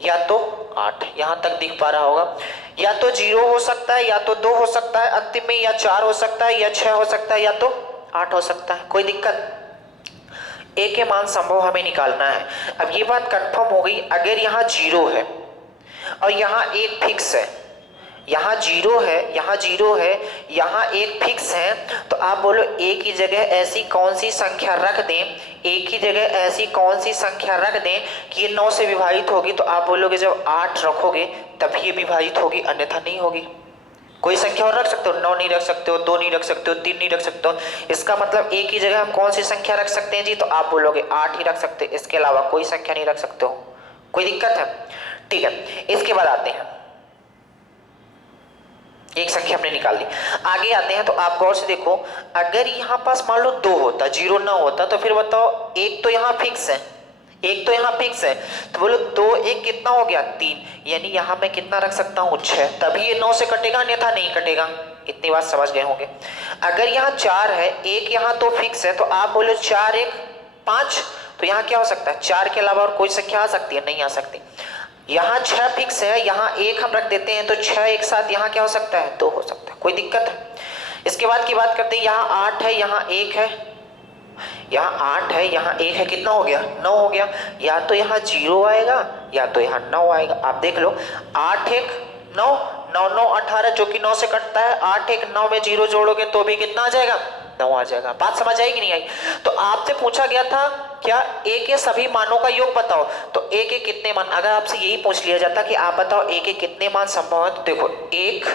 या तो 8, यहां तक दिख पा रहा होगा। या तो 0 हो सकता है, या तो 2 हो सकता है अंतिम में, या 4 हो सकता है, या 6 हो सकता है, या तो 8 हो सकता है, कोई दिक्कत। ए के मान संभव हमें निकालना है। अब ये बात कंफर्म हो गई, अगर यहाँ 0 है और यहाँ एक फिक्स है, यहाँ 0 है, यहाँ 0 है, यहाँ एक फिक्स है, तो आप बोलो एक ही जगह ऐसी कौन सी संख्या रख दें, एक ही जगह ऐसी कौन सी संख्या रख दें कि ये 9 से विभाजित होगी, तो आप बोलोगे जब 8 रखोगे तभी ये विभाजित होगी, अन्यथा नहीं होगी। कोई संख्या और रख सकते हो, 9 नहीं रख सकते हो, 2 नहीं रख सकते हो, 3 नहीं रख सकते हो, इसका मतलब एक ही जगह हम कौन सी संख्या रख सकते हैं जी, तो आप बोलोगे 8 ही रख सकते हैं, इसके अलावा कोई संख्या नहीं रख सकते हो। कोई दिक्कत है, ठीक है। इसके बाद आते हैं, एक संख्या हमने निकाल दी, आगे आते हैं। तो आप गौर से देखो, अगर यहाँ पास मान लो 2 होता, 0 ना होता, तो फिर बताओ, एक तो यहाँ फिक्स है, एक तो यहाँ फिक्स है, तो बोलो 2 1 कितना हो गया, 3, यानी यहाँ मैं कितना रख सकता हूँ, 6, तभी ये 9 से कटेगा, अन्यथा नहीं कटेगा। इतनी बात समझ गए होंगे। अगर यहाँ 4 है, एक यहाँ तो फिक्स है, तो आप बोलो 4 1 5, तो यहाँ क्या हो सकता है, 4 के अलावा और कोई संख्या आ सकती है, नहीं आ सकती। यहाँ 6 फिक्स है, यहाँ 1 हम रख देते हैं, तो 6 एक साथ यहाँ क्या हो सकता है, 2 हो सकता है, कोई दिक्कत है। इसके बाद की बात करते हैं, यहाँ 8 है, यहाँ 1 है, यहाँ 8 है, यहाँ 1 है, कितना हो गया, 9 हो गया। या तो यहाँ 0 आएगा, या तो यहाँ 9 आएगा। आप देख लो, 8 1 9, 9 9 18, जो कि 9 से कटता है, 8 1 9 में 0 जोड़ोगे तो भी कितना आ जाएगा, 9 आ जाएगा। बात समझ आई कि नहीं आई। तो आपसे पूछा गया था क्या, a के सभी मानों का योग बताओ, तो a के कितने मान, अगर आपसे यही पूछ लिया जाता कि आप बताओ a के कितने मान संभव है, तो देखो 1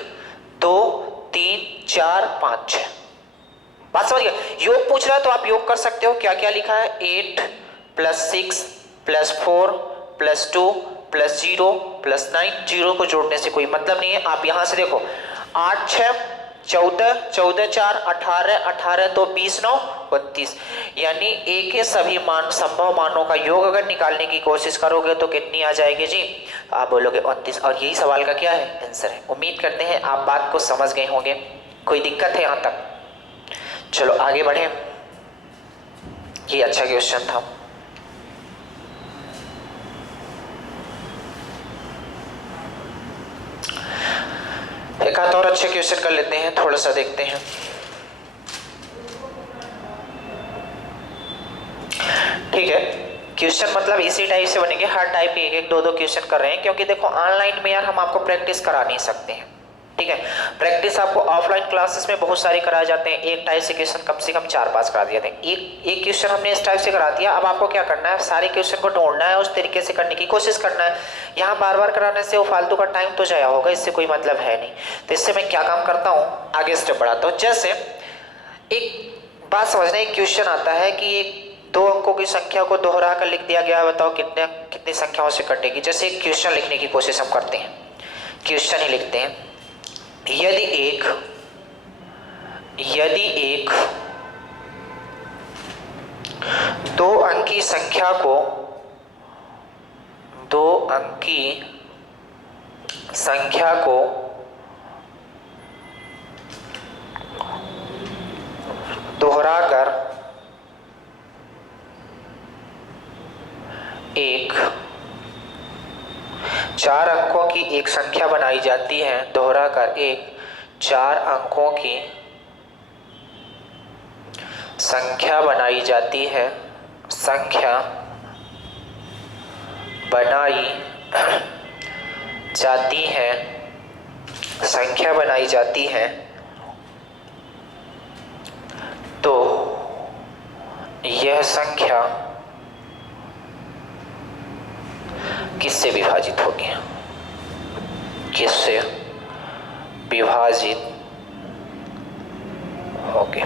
2 3 4 5 6, बात समझ गए। योग पूछ रहा है तो आप योग कर सकते हो, क्या क्या लिखा है, 8 + 6 + 4 + 2 + 0 + 9, 0 को जोड़ने से कोई मतलब नहीं है। आप यहां से देखो, 8 6 14 14 4 18 18, तो 20 9 32, यानी a के सभी मान संभव मानों का योग अगर निकालने की कोशिश करोगे तो कितनी आ जाएगी जी, आप बोलोगे 29। और यही सवाल का क्या है, आंसर है। उम्मीद करते हैं आप बात को समझ गए होंगे। कोई दिक्कत है यहां तक, चलो आगे बढ़े। ये अच्छा क्वेश्चन था। एक आध और अच्छे क्वेश्चन कर लेते हैं, थोड़ा सा देखते हैं। ठीक है, क्वेश्चन मतलब इसी टाइप से बनेंगे, हर टाइप के एक एक दो दो क्वेश्चन कर रहे हैं, क्योंकि देखो ऑनलाइन में यार हम आपको प्रैक्टिस करा नहीं सकते हैं। ठीक है, प्रैक्टिस आपको ऑफलाइन क्लासेस में बहुत सारी कराए जाते हैं, एक टाइप से क्वेश्चन कम से कम 4-5 करा दिए थे। एक क्वेश्चन हमने इस टाइप से करा दिया, अब आपको क्या करना है, सारे क्वेश्चन को ढूंढना है, उस तरीके से करने की कोशिश करना है। यहाँ बार बार कराने से वो फालतू का टाइम तो जाया होगा, इससे कोई मतलब है नहीं। तो इससे मैं क्या काम करता हूँ, आगे स्टेप बढ़ाता हूँ। जैसे एक बात समझना, एक क्वेश्चन आता है कि एक 2 अंकों की संख्या को दोहरा कर लिख दिया गया है, बताओ कितनी संख्याओं से कटेगी। जैसे एक क्वेश्चन लिखने की कोशिश हम करते हैं, क्वेश्चन ही लिखते हैं, यदि एक 2 अंकी संख्या को 2 अंकी संख्या को दोहराकर एक 4 अंकों की एक संख्या बनाई जाती है, दोहराकर एक 4 अंकों की संख्या बनाई जाती है, संख्या बनाई जाती है, संख्या बनाई जाती है, तो यह संख्या किससे विभाजित होगी, किससे विभाजित होगी।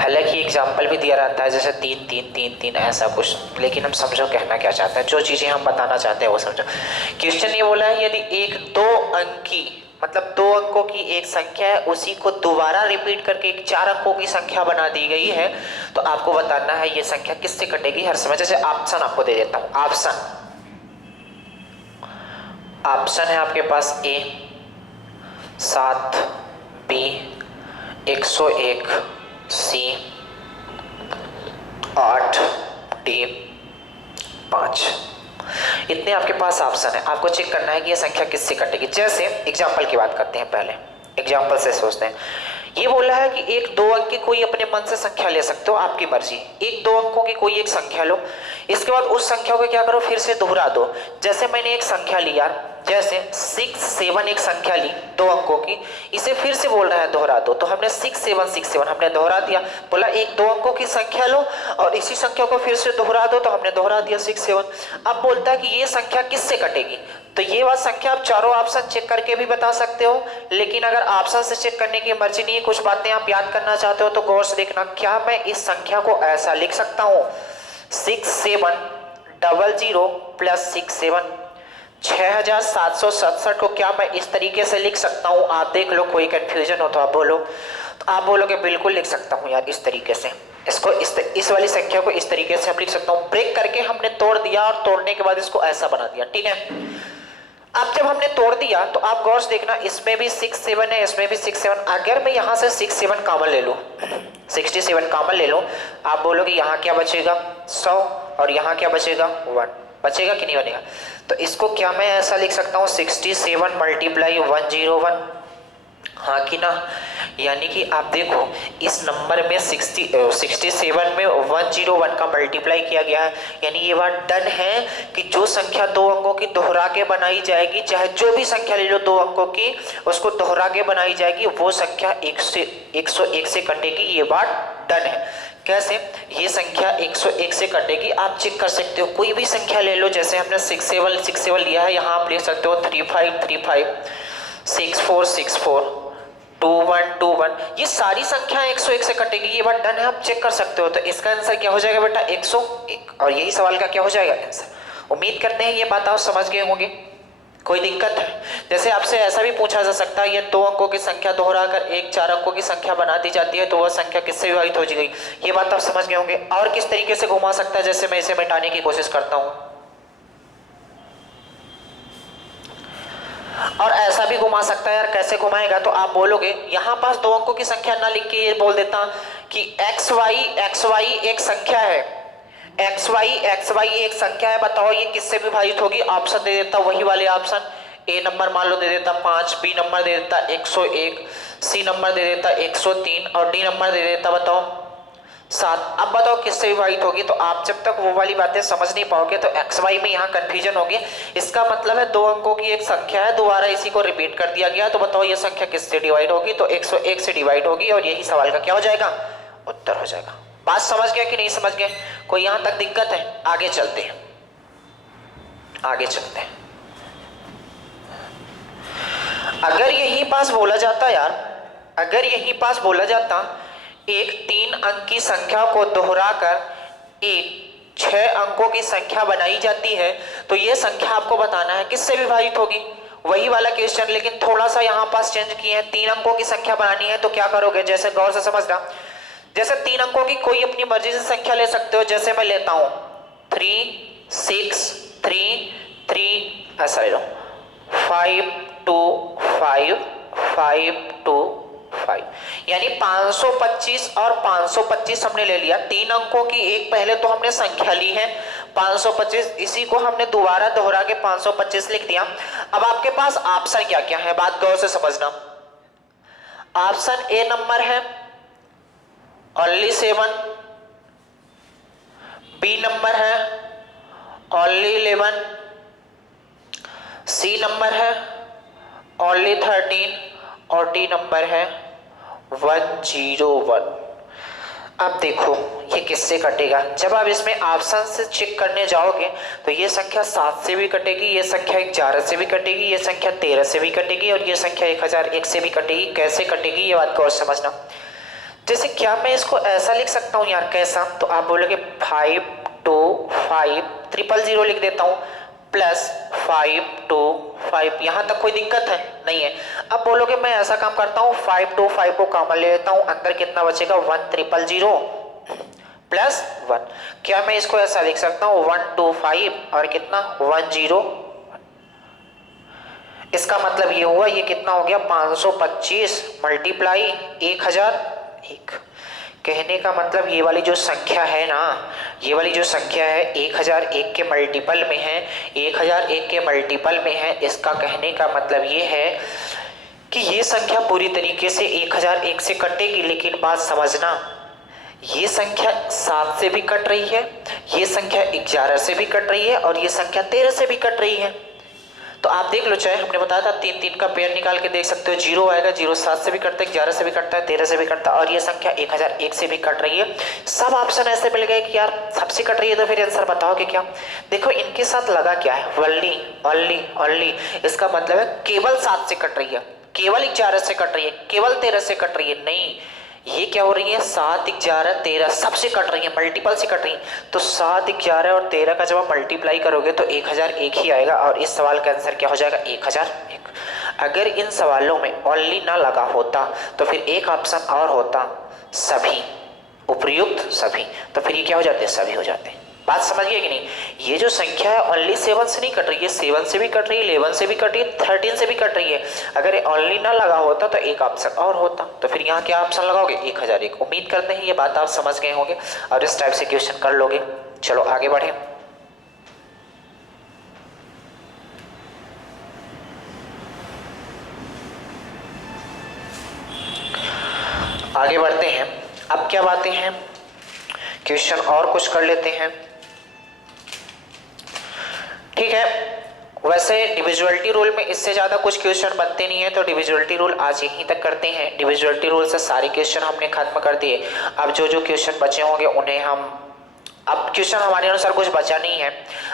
हालांकि एग्जाम्पल भी दिया रहता है जैसे 3 3 3 3 ऐसा कुछ, लेकिन हम समझो कहना क्या चाहते हैं, जो चीज़ें हम बताना चाहते हैं वो समझो। क्वेश्चन ये बोला है यदि एक 2 अंकी मतलब 2 अंकों की एक संख्या है उसी को दोबारा रिपीट करके एक 4 अंकों की संख्या बना दी गई है, तो आपको बताना है ये संख्या किससे कटेगी हर समय। जैसे ऑप्शन आपको दे देता हूँ, ऑप्शन है आपके पास A 7, B 101, C 8, D 5। इतने आपके पास ऑप्शन है, आपको चेक करना है कि ये संख्या किससे कटेगी। जैसे एग्जाम्पल की बात करते हैं, पहले एग्जाम्पल से सोचते हैं। ये बोला है कि एक 2 अंक की कोई अपने मन से संख्या ले सकते हो, आपकी मर्जी। एक 2 अंकों की कोई एक संख्या लो, इसके बाद उस संख्या को क्या करो फिर से दोहरा दो। जैसे मैंने एक संख्या ली यार, जैसे 6 7 एक संख्या ली 2 अंकों की, इसे फिर से बोल रहा है दोहरा दो, तो हमने 6 7 6 7 हमने दोहरा दिया। बोला एक 2 अंकों की संख्या लो और इसी संख्या को फिर से दोहरा दो, तो हमने दोहरा दिया 6 7। अब बोलता है कि ये संख्या किससे कटेगी, तो ये बात संख्या आप चारों ऑप्शन चेक करके भी बता सकते हो, लेकिन अगर ऑप्शन से चेक करने की मर्जी नहीं है, कुछ बातें आप याद करना चाहते हो तो गौर से देखना। क्या मैं इस संख्या को ऐसा लिख सकता हूँ 6 7 00 प्लस 6 7 6767 को क्या मैं इस तरीके से लिख सकता हूँ? आप देख लो, कोई कंफ्यूजन हो तो आप बोलो। तो आप बोलोगे बिल्कुल लिख सकता हूँ यार इस तरीके से, इसको इस वाली संख्या को इस तरीके से हम लिख सकता हूँ। ब्रेक करके हमने तोड़ दिया और तोड़ने के बाद इसको ऐसा बना दिया, ठीक है। अब जब हमने तोड़ दिया तो आप गौर से देखना, इसमें भी 6 7 है, इसमें भी 6 7। अगर मैं यहाँ से 6 7 कॉमन ले लूँ, 67 कॉमन ले लूँ, आप बोलोगे यहाँ क्या बचेगा 100 और यहाँ क्या बचेगा 1, बचेगा कि नहीं बनेगा? तो इसको क्या मैं ऐसा लिख सकता हूँ 67 मल्टीप्लाई 101, हाँ कि ना? यानी कि आप देखो इस नंबर में 67 में 101 का मल्टीप्लाई किया गया है, यानी ये बात डन है कि जो संख्या 2 अंकों की दोहरा के बनाई जाएगी, चाहे जो भी संख्या ले लो 2 अंकों की, उसको दोहरा के बनाई जाएगी, वो संख्या 101 से कटेगी। ये बात डन है। कैसे? ये संख्या 101 से कटेगी, आप चेक कर सकते हो। कोई भी संख्या ले लो, जैसे हमने 6 7 लिया है, यहाँ आप ले सकते हो 35 35, 64 64, 21 21, ये सारी संख्या 101 से कटेगी। ये बात डन है, आप चेक कर सकते हो। तो इसका आंसर क्या हो जाएगा बेटा 101, और यही सवाल का क्या हो जाएगा आंसर। उम्मीद करते हैं ये बात आप समझ गए होंगे। कोई दिक्कत है? जैसे आपसे ऐसा भी पूछा जा सकता है, ये 2 अंकों की संख्या दोहरा कर एक 4 अंकों की संख्या बना दी जाती है, तो वह संख्या किससे विभाजित हो जाएगी? ये बात आप समझ गए होंगे। और किस तरीके से घुमा सकता है, जैसे मैं इसे मिटाने की कोशिश करता हूं, और ऐसा भी घुमा सकता है। यार कैसे घुमाएगा? तो आप बोलोगे यहाँ पास 2 अंकों की संख्या ना लिख के ये बोल देता कि xy एक संख्या है, xy एक संख्या है, बताओ ये किससे विभाजित होगी? ऑप्शन दे देता वही वाले ऑप्शन। ए नंबर मान लो दे देता 5, बी नंबर दे देता 101, सी नंबर दे देता 103 और डी नंबर दे देता बताओ 7। अब बताओ किससे विभाजित होगी? तो आप जब तक वो वाली बातें समझ नहीं पाओगे तो xy में यहाँ कंफ्यूजन होगी। इसका मतलब है 2 अंकों की एक संख्या है, दोबारा इसी को रिपीट कर दिया गया, तो बताओ ये संख्या किससे डिवाइड होगी? तो 101 से डिवाइड होगी, और यही सवाल का क्या हो जाएगा? उत्तर हो जाएगा। बात समझ गए कि नहीं समझ गए? कोई यहाँ तक दिक्कत है? आगे चलते हैं, आगे चलते हैं। अगर यही पास बोला जाता यार, अगर यही पास बोला जाता एक 3 अंक की संख्या को दोहराकर एक 6 अंकों की संख्या बनाई जाती है, तो यह संख्या आपको बताना है किससे विभाजित होगी? वही वाला क्वेश्चन, लेकिन थोड़ा सा यहाँ पास चेंज किए हैं। 3 अंकों की संख्या बनानी है तो क्या करोगे? जैसे गौर से समझना, जैसे 3 अंकों की कोई अपनी मर्जी से संख्या ले सकते हो। जैसे मैं लेता हूं 3 6 3 3, ऐसा ले लो 5 2 5 5 2 5, यानी 525 और 525 हमने ले लिया। 3 अंकों की एक पहले तो हमने संख्या ली है 525, इसी को हमने दोबारा दोहरा के 525 लिख दिया। अब आपके पास ऑप्शन क्या क्या है, बात गौर से समझना। ऑप्शन ए नंबर है ओनली 7, बी नंबर है ओनली 11, सी नंबर है ओनली 13 और डी नंबर है 101। अब देखो ये किससे कटेगा? जब आप इसमें ऑप्शन से चेक करने जाओगे तो ये संख्या 7 से भी कटेगी, ये संख्या 11 से भी कटेगी, ये संख्या 13 से भी कटेगी और ये संख्या 1001 से भी कटेगी। कैसे कटेगी ये बात को और समझना। जैसे क्या मैं इसको ऐसा लिख सकता हूँ यार, कैसा? तो आप बोलोगे 525000 लिख देता हूँ प्लस 525, यहाँ तक कोई दिक्कत है? नहीं है। अब बोलोगे मैं ऐसा काम करता हूँ 525 को कॉमन ले लेता हूँ, अंदर कितना बचेगा 1000 प्लस 1। क्या मैं इसको ऐसा लिख सकता हूँ 125 और कितना 10। इसका मतलब ये हुआ, ये कितना हो गया 525 मल्टीप्लाई 1001। कहने का मतलब ये वाली जो संख्या है ना, ये वाली जो संख्या है 1001 के मल्टीपल में है, 1001 के मल्टीपल में है। इसका कहने का मतलब ये है कि ये संख्या पूरी तरीके से 1001 से कटेगी। लेकिन बात समझना, ये संख्या 7 से भी कट रही है, ये संख्या 11 से भी कट रही है और ये संख्या 13 से भी कट रही है। तो आप देख लो, चाहे हमने बताया था 3 का पेयर निकाल के देख सकते हो, 0 आएगा, 0 7 से भी कटता है, 11 से भी कटता है, 13 से भी कटता है और ये संख्या 1001 से भी कट रही है। सब ऑप्शन ऐसे मिल गए कि यार सबसे कट रही है, तो फिर आंसर बताओगे क्या? देखो इनके साथ लगा क्या है, वनली ओनली ओनली। इसका मतलब है केवल 7 से कट रही है, केवल 11 से कट रही है, केवल 13 से कट रही है। नहीं, ये क्या हो रही है 7 11 13 सबसे कट रही है, मल्टीपल से कट रही है। तो 7 11 और 13 का जब आप मल्टीप्लाई करोगे तो 1001 ही आएगा और इस सवाल का आंसर क्या हो जाएगा 1001। अगर इन सवालों में ओनली ना लगा होता तो फिर एक ऑप्शन और होता सभी, उपयुक्त सभी, तो फिर ये क्या हो जाते, सभी हो जाते। बात समझ गए कि नहीं? ये जो संख्या है ओनली 7 से नहीं कट रही है, 7 से भी कट रही है, 11 से भी कट रही है, 13 से भी कट रही है। अगर ओनली ना लगा होता तो एक ऑप्शन और होता, तो फिर यहाँ क्या ऑप्शन लगाओगे 1001। उम्मीद करते हैं ये बात आप समझ गए होंगे और इस टाइप से क्वेश्चन कर लोगे। चलो आगे बढ़े, आगे बढ़ते हैं। अब क्या बातें हैं, क्वेश्चन और कुछ कर लेते हैं। ठीक है, वैसे डिविजुअलिटी रूल में इससे ज़्यादा कुछ क्वेश्चन बनते नहीं है, तो डिविजुअलिटी रूल आज यहीं तक करते हैं। डिविजुअलिटी रूल से सारे क्वेश्चन हमने खत्म कर दिए। अब जो जो क्वेश्चन बचे होंगे उन्हें हम, अब क्वेश्चन हमारे अनुसार कुछ बचा नहीं है।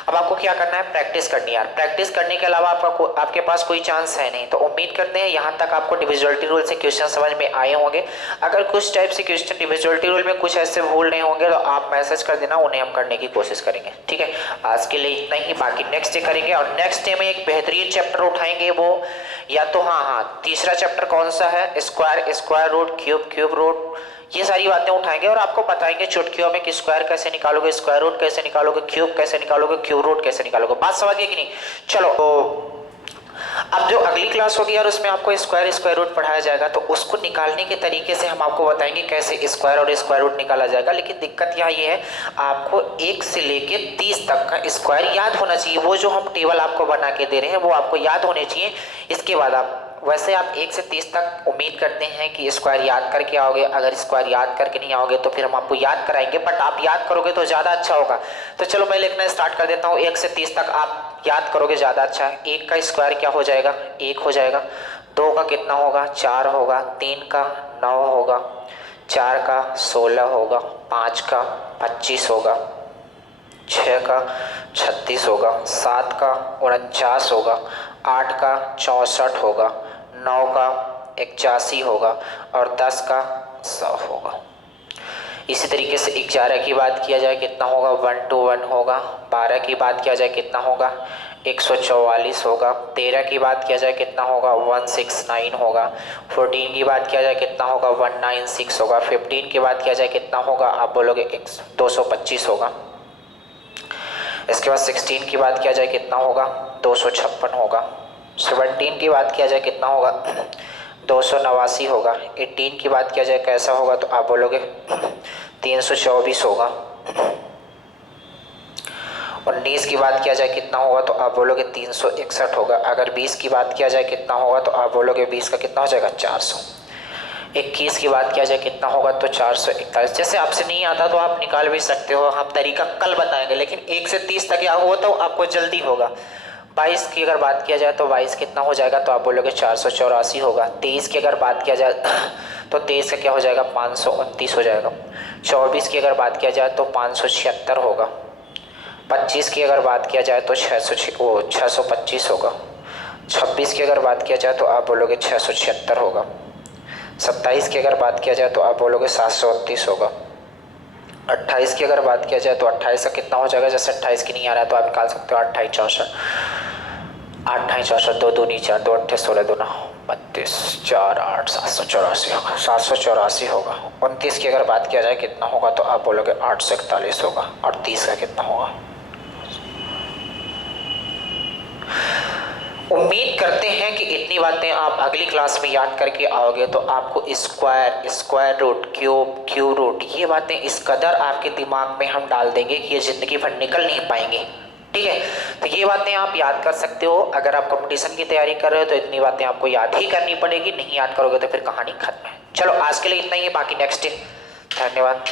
अब आपको क्या करना है, प्रैक्टिस करनी है यार। प्रैक्टिस करने के अलावा आपके पास कोई चांस है नहीं। तो उम्मीद करते हैं यहाँ तक आपको डिविजुअलिटी रूल से क्वेश्चन समझ में आए होंगे। अगर कुछ टाइप से क्वेश्चन डिविजुअलिटी रूल में कुछ ऐसे भूल रहे होंगे तो आप मैसेज कर देना, उन्हें हम करने की कोशिश करेंगे। ठीक है, आज के लिए इतना ही, बाकी नेक्स्ट डे करेंगे। और नेक्स्ट डे में एक बेहतरीन चैप्टर उठाएंगे, वो या तो हाँ तीसरा चैप्टर कौन सा है, square, square root, cube, cube root, ये सारी बातें उठाएंगे और आपको बताएंगे चुटकियों में कि स्क्वायर कैसे निकालोगे, स्क्वायर रूट कैसे निकालोगे, क्यूब कैसे निकालोगे, क्यूब रूट कैसे निकालोगे। बात समझ गए कि नहीं? चलो, तो अब जो अगली क्लास होगी यार उसमें आपको स्क्वायर, स्क्वायर रूट पढ़ाया जाएगा, तो उसको निकालने के तरीके से हम आपको बताएंगे कैसे स्क्वायर और स्क्वायर रूट निकाला जाएगा। लेकिन दिक्कत यहाँ ये है, आपको 1 से लेके 30 तक का स्क्वायर याद होना चाहिए। वो जो हम टेबल आपको बना के दे रहे हैं वो आपको याद होने चाहिए। इसके बाद आप, वैसे आप 1 से 30 तक उम्मीद करते हैं कि स्क्वायर याद करके आओगे। अगर स्क्वायर याद करके नहीं आओगे तो फिर हम आपको याद कराएंगे, बट आप याद करोगे तो ज़्यादा अच्छा होगा। तो चलो मैं लिखना स्टार्ट कर देता हूँ। 1 से 30 तक आप याद करोगे ज़्यादा अच्छा है। 1 का स्क्वायर क्या हो जाएगा, 1 हो जाएगा। 2 का कितना होगा, 4 होगा। 3 का 9 होगा। 4 का 16 होगा। 5 का 25 होगा। 6 का 36 होगा। 7 का 49 होगा। 8 का 64 होगा। 9 का 81 होगा और 10 का 100 होगा। इसी तरीके से 11 की बात किया जाए कितना होगा, 121 होगा। 12 की बात किया जाए कितना होगा, 144 होगा। 13 की बात किया जाए कितना होगा, 169 होगा। 14 की बात किया जाए कितना होगा, 196 होगा। 15 की बात किया जाए कितना होगा, आप बोलोगे 225 होगा। इसके बाद 16 की बात किया जाए कितना होगा, 256 होगा। 17 की बात किया जाए कितना होगा, 289 होगा। 18 की बात किया जाए कैसा होगा, तो आप बोलोगे 324 होगा। 19 की बात किया जाए कितना होगा, तो आप बोलोगे 361 होगा। अगर 20 की बात किया जाए कितना होगा, तो आप बोलोगे 20 का कितना हो जाएगा, 400। 21 की बात किया जाए कितना होगा, तो 441। जैसे आपसे नहीं आता तो आप निकाल भी सकते हो, हम तरीका कल बताएंगे, लेकिन 1 से 30 तक या हो तो आपको जल्दी होगा। 22 की अगर बात किया जाए तो 22 कितना हो जाएगा, तो आप बोलोगे 484 होगा। 23 की अगर बात किया जाए तो 23 का क्या हो जाएगा, 529 हो जाएगा। 24 की अगर बात किया जाए तो 576 होगा। 25 की अगर बात किया जाए तो 625 होगा। 26 की अगर बात किया जाए तो आप बोलोगे 676 होगा। 27 की अगर बात किया जाए तो आप बोलोगे 729 होगा। 28 की अगर बात किया जाए तो 28 का कितना हो जाएगा, जैसे 28 की नहीं आ रहा है तो आप निकाल सकते हो 28 64, 28 64, 2 दूनी 4, 2 अट्ठे 16, 2 9 32, 4 8 784 होगा, 784 होगा। 29 की अगर बात किया जाए कितना होगा तो आप बोलोगे 841 होगा। और 30 का कितना होगा। उम्मीद करते हैं कि इतनी बातें आप अगली क्लास में याद करके आओगे तो आपको square, square root, cube, cube root, ये बातें इस कदर आपके दिमाग में हम डाल देंगे कि ये ज़िंदगी भर निकल नहीं पाएंगे। ठीक है, तो ये बातें आप याद कर सकते हो। अगर आप कंपटीशन की तैयारी कर रहे हो तो इतनी बातें आपको याद ही करनी पड़ेगी, नहीं याद करोगे तो फिर कहानी खत्म है। चलो आज के लिए इतना ही है, बाकी नेक्स्ट डे। धन्यवाद।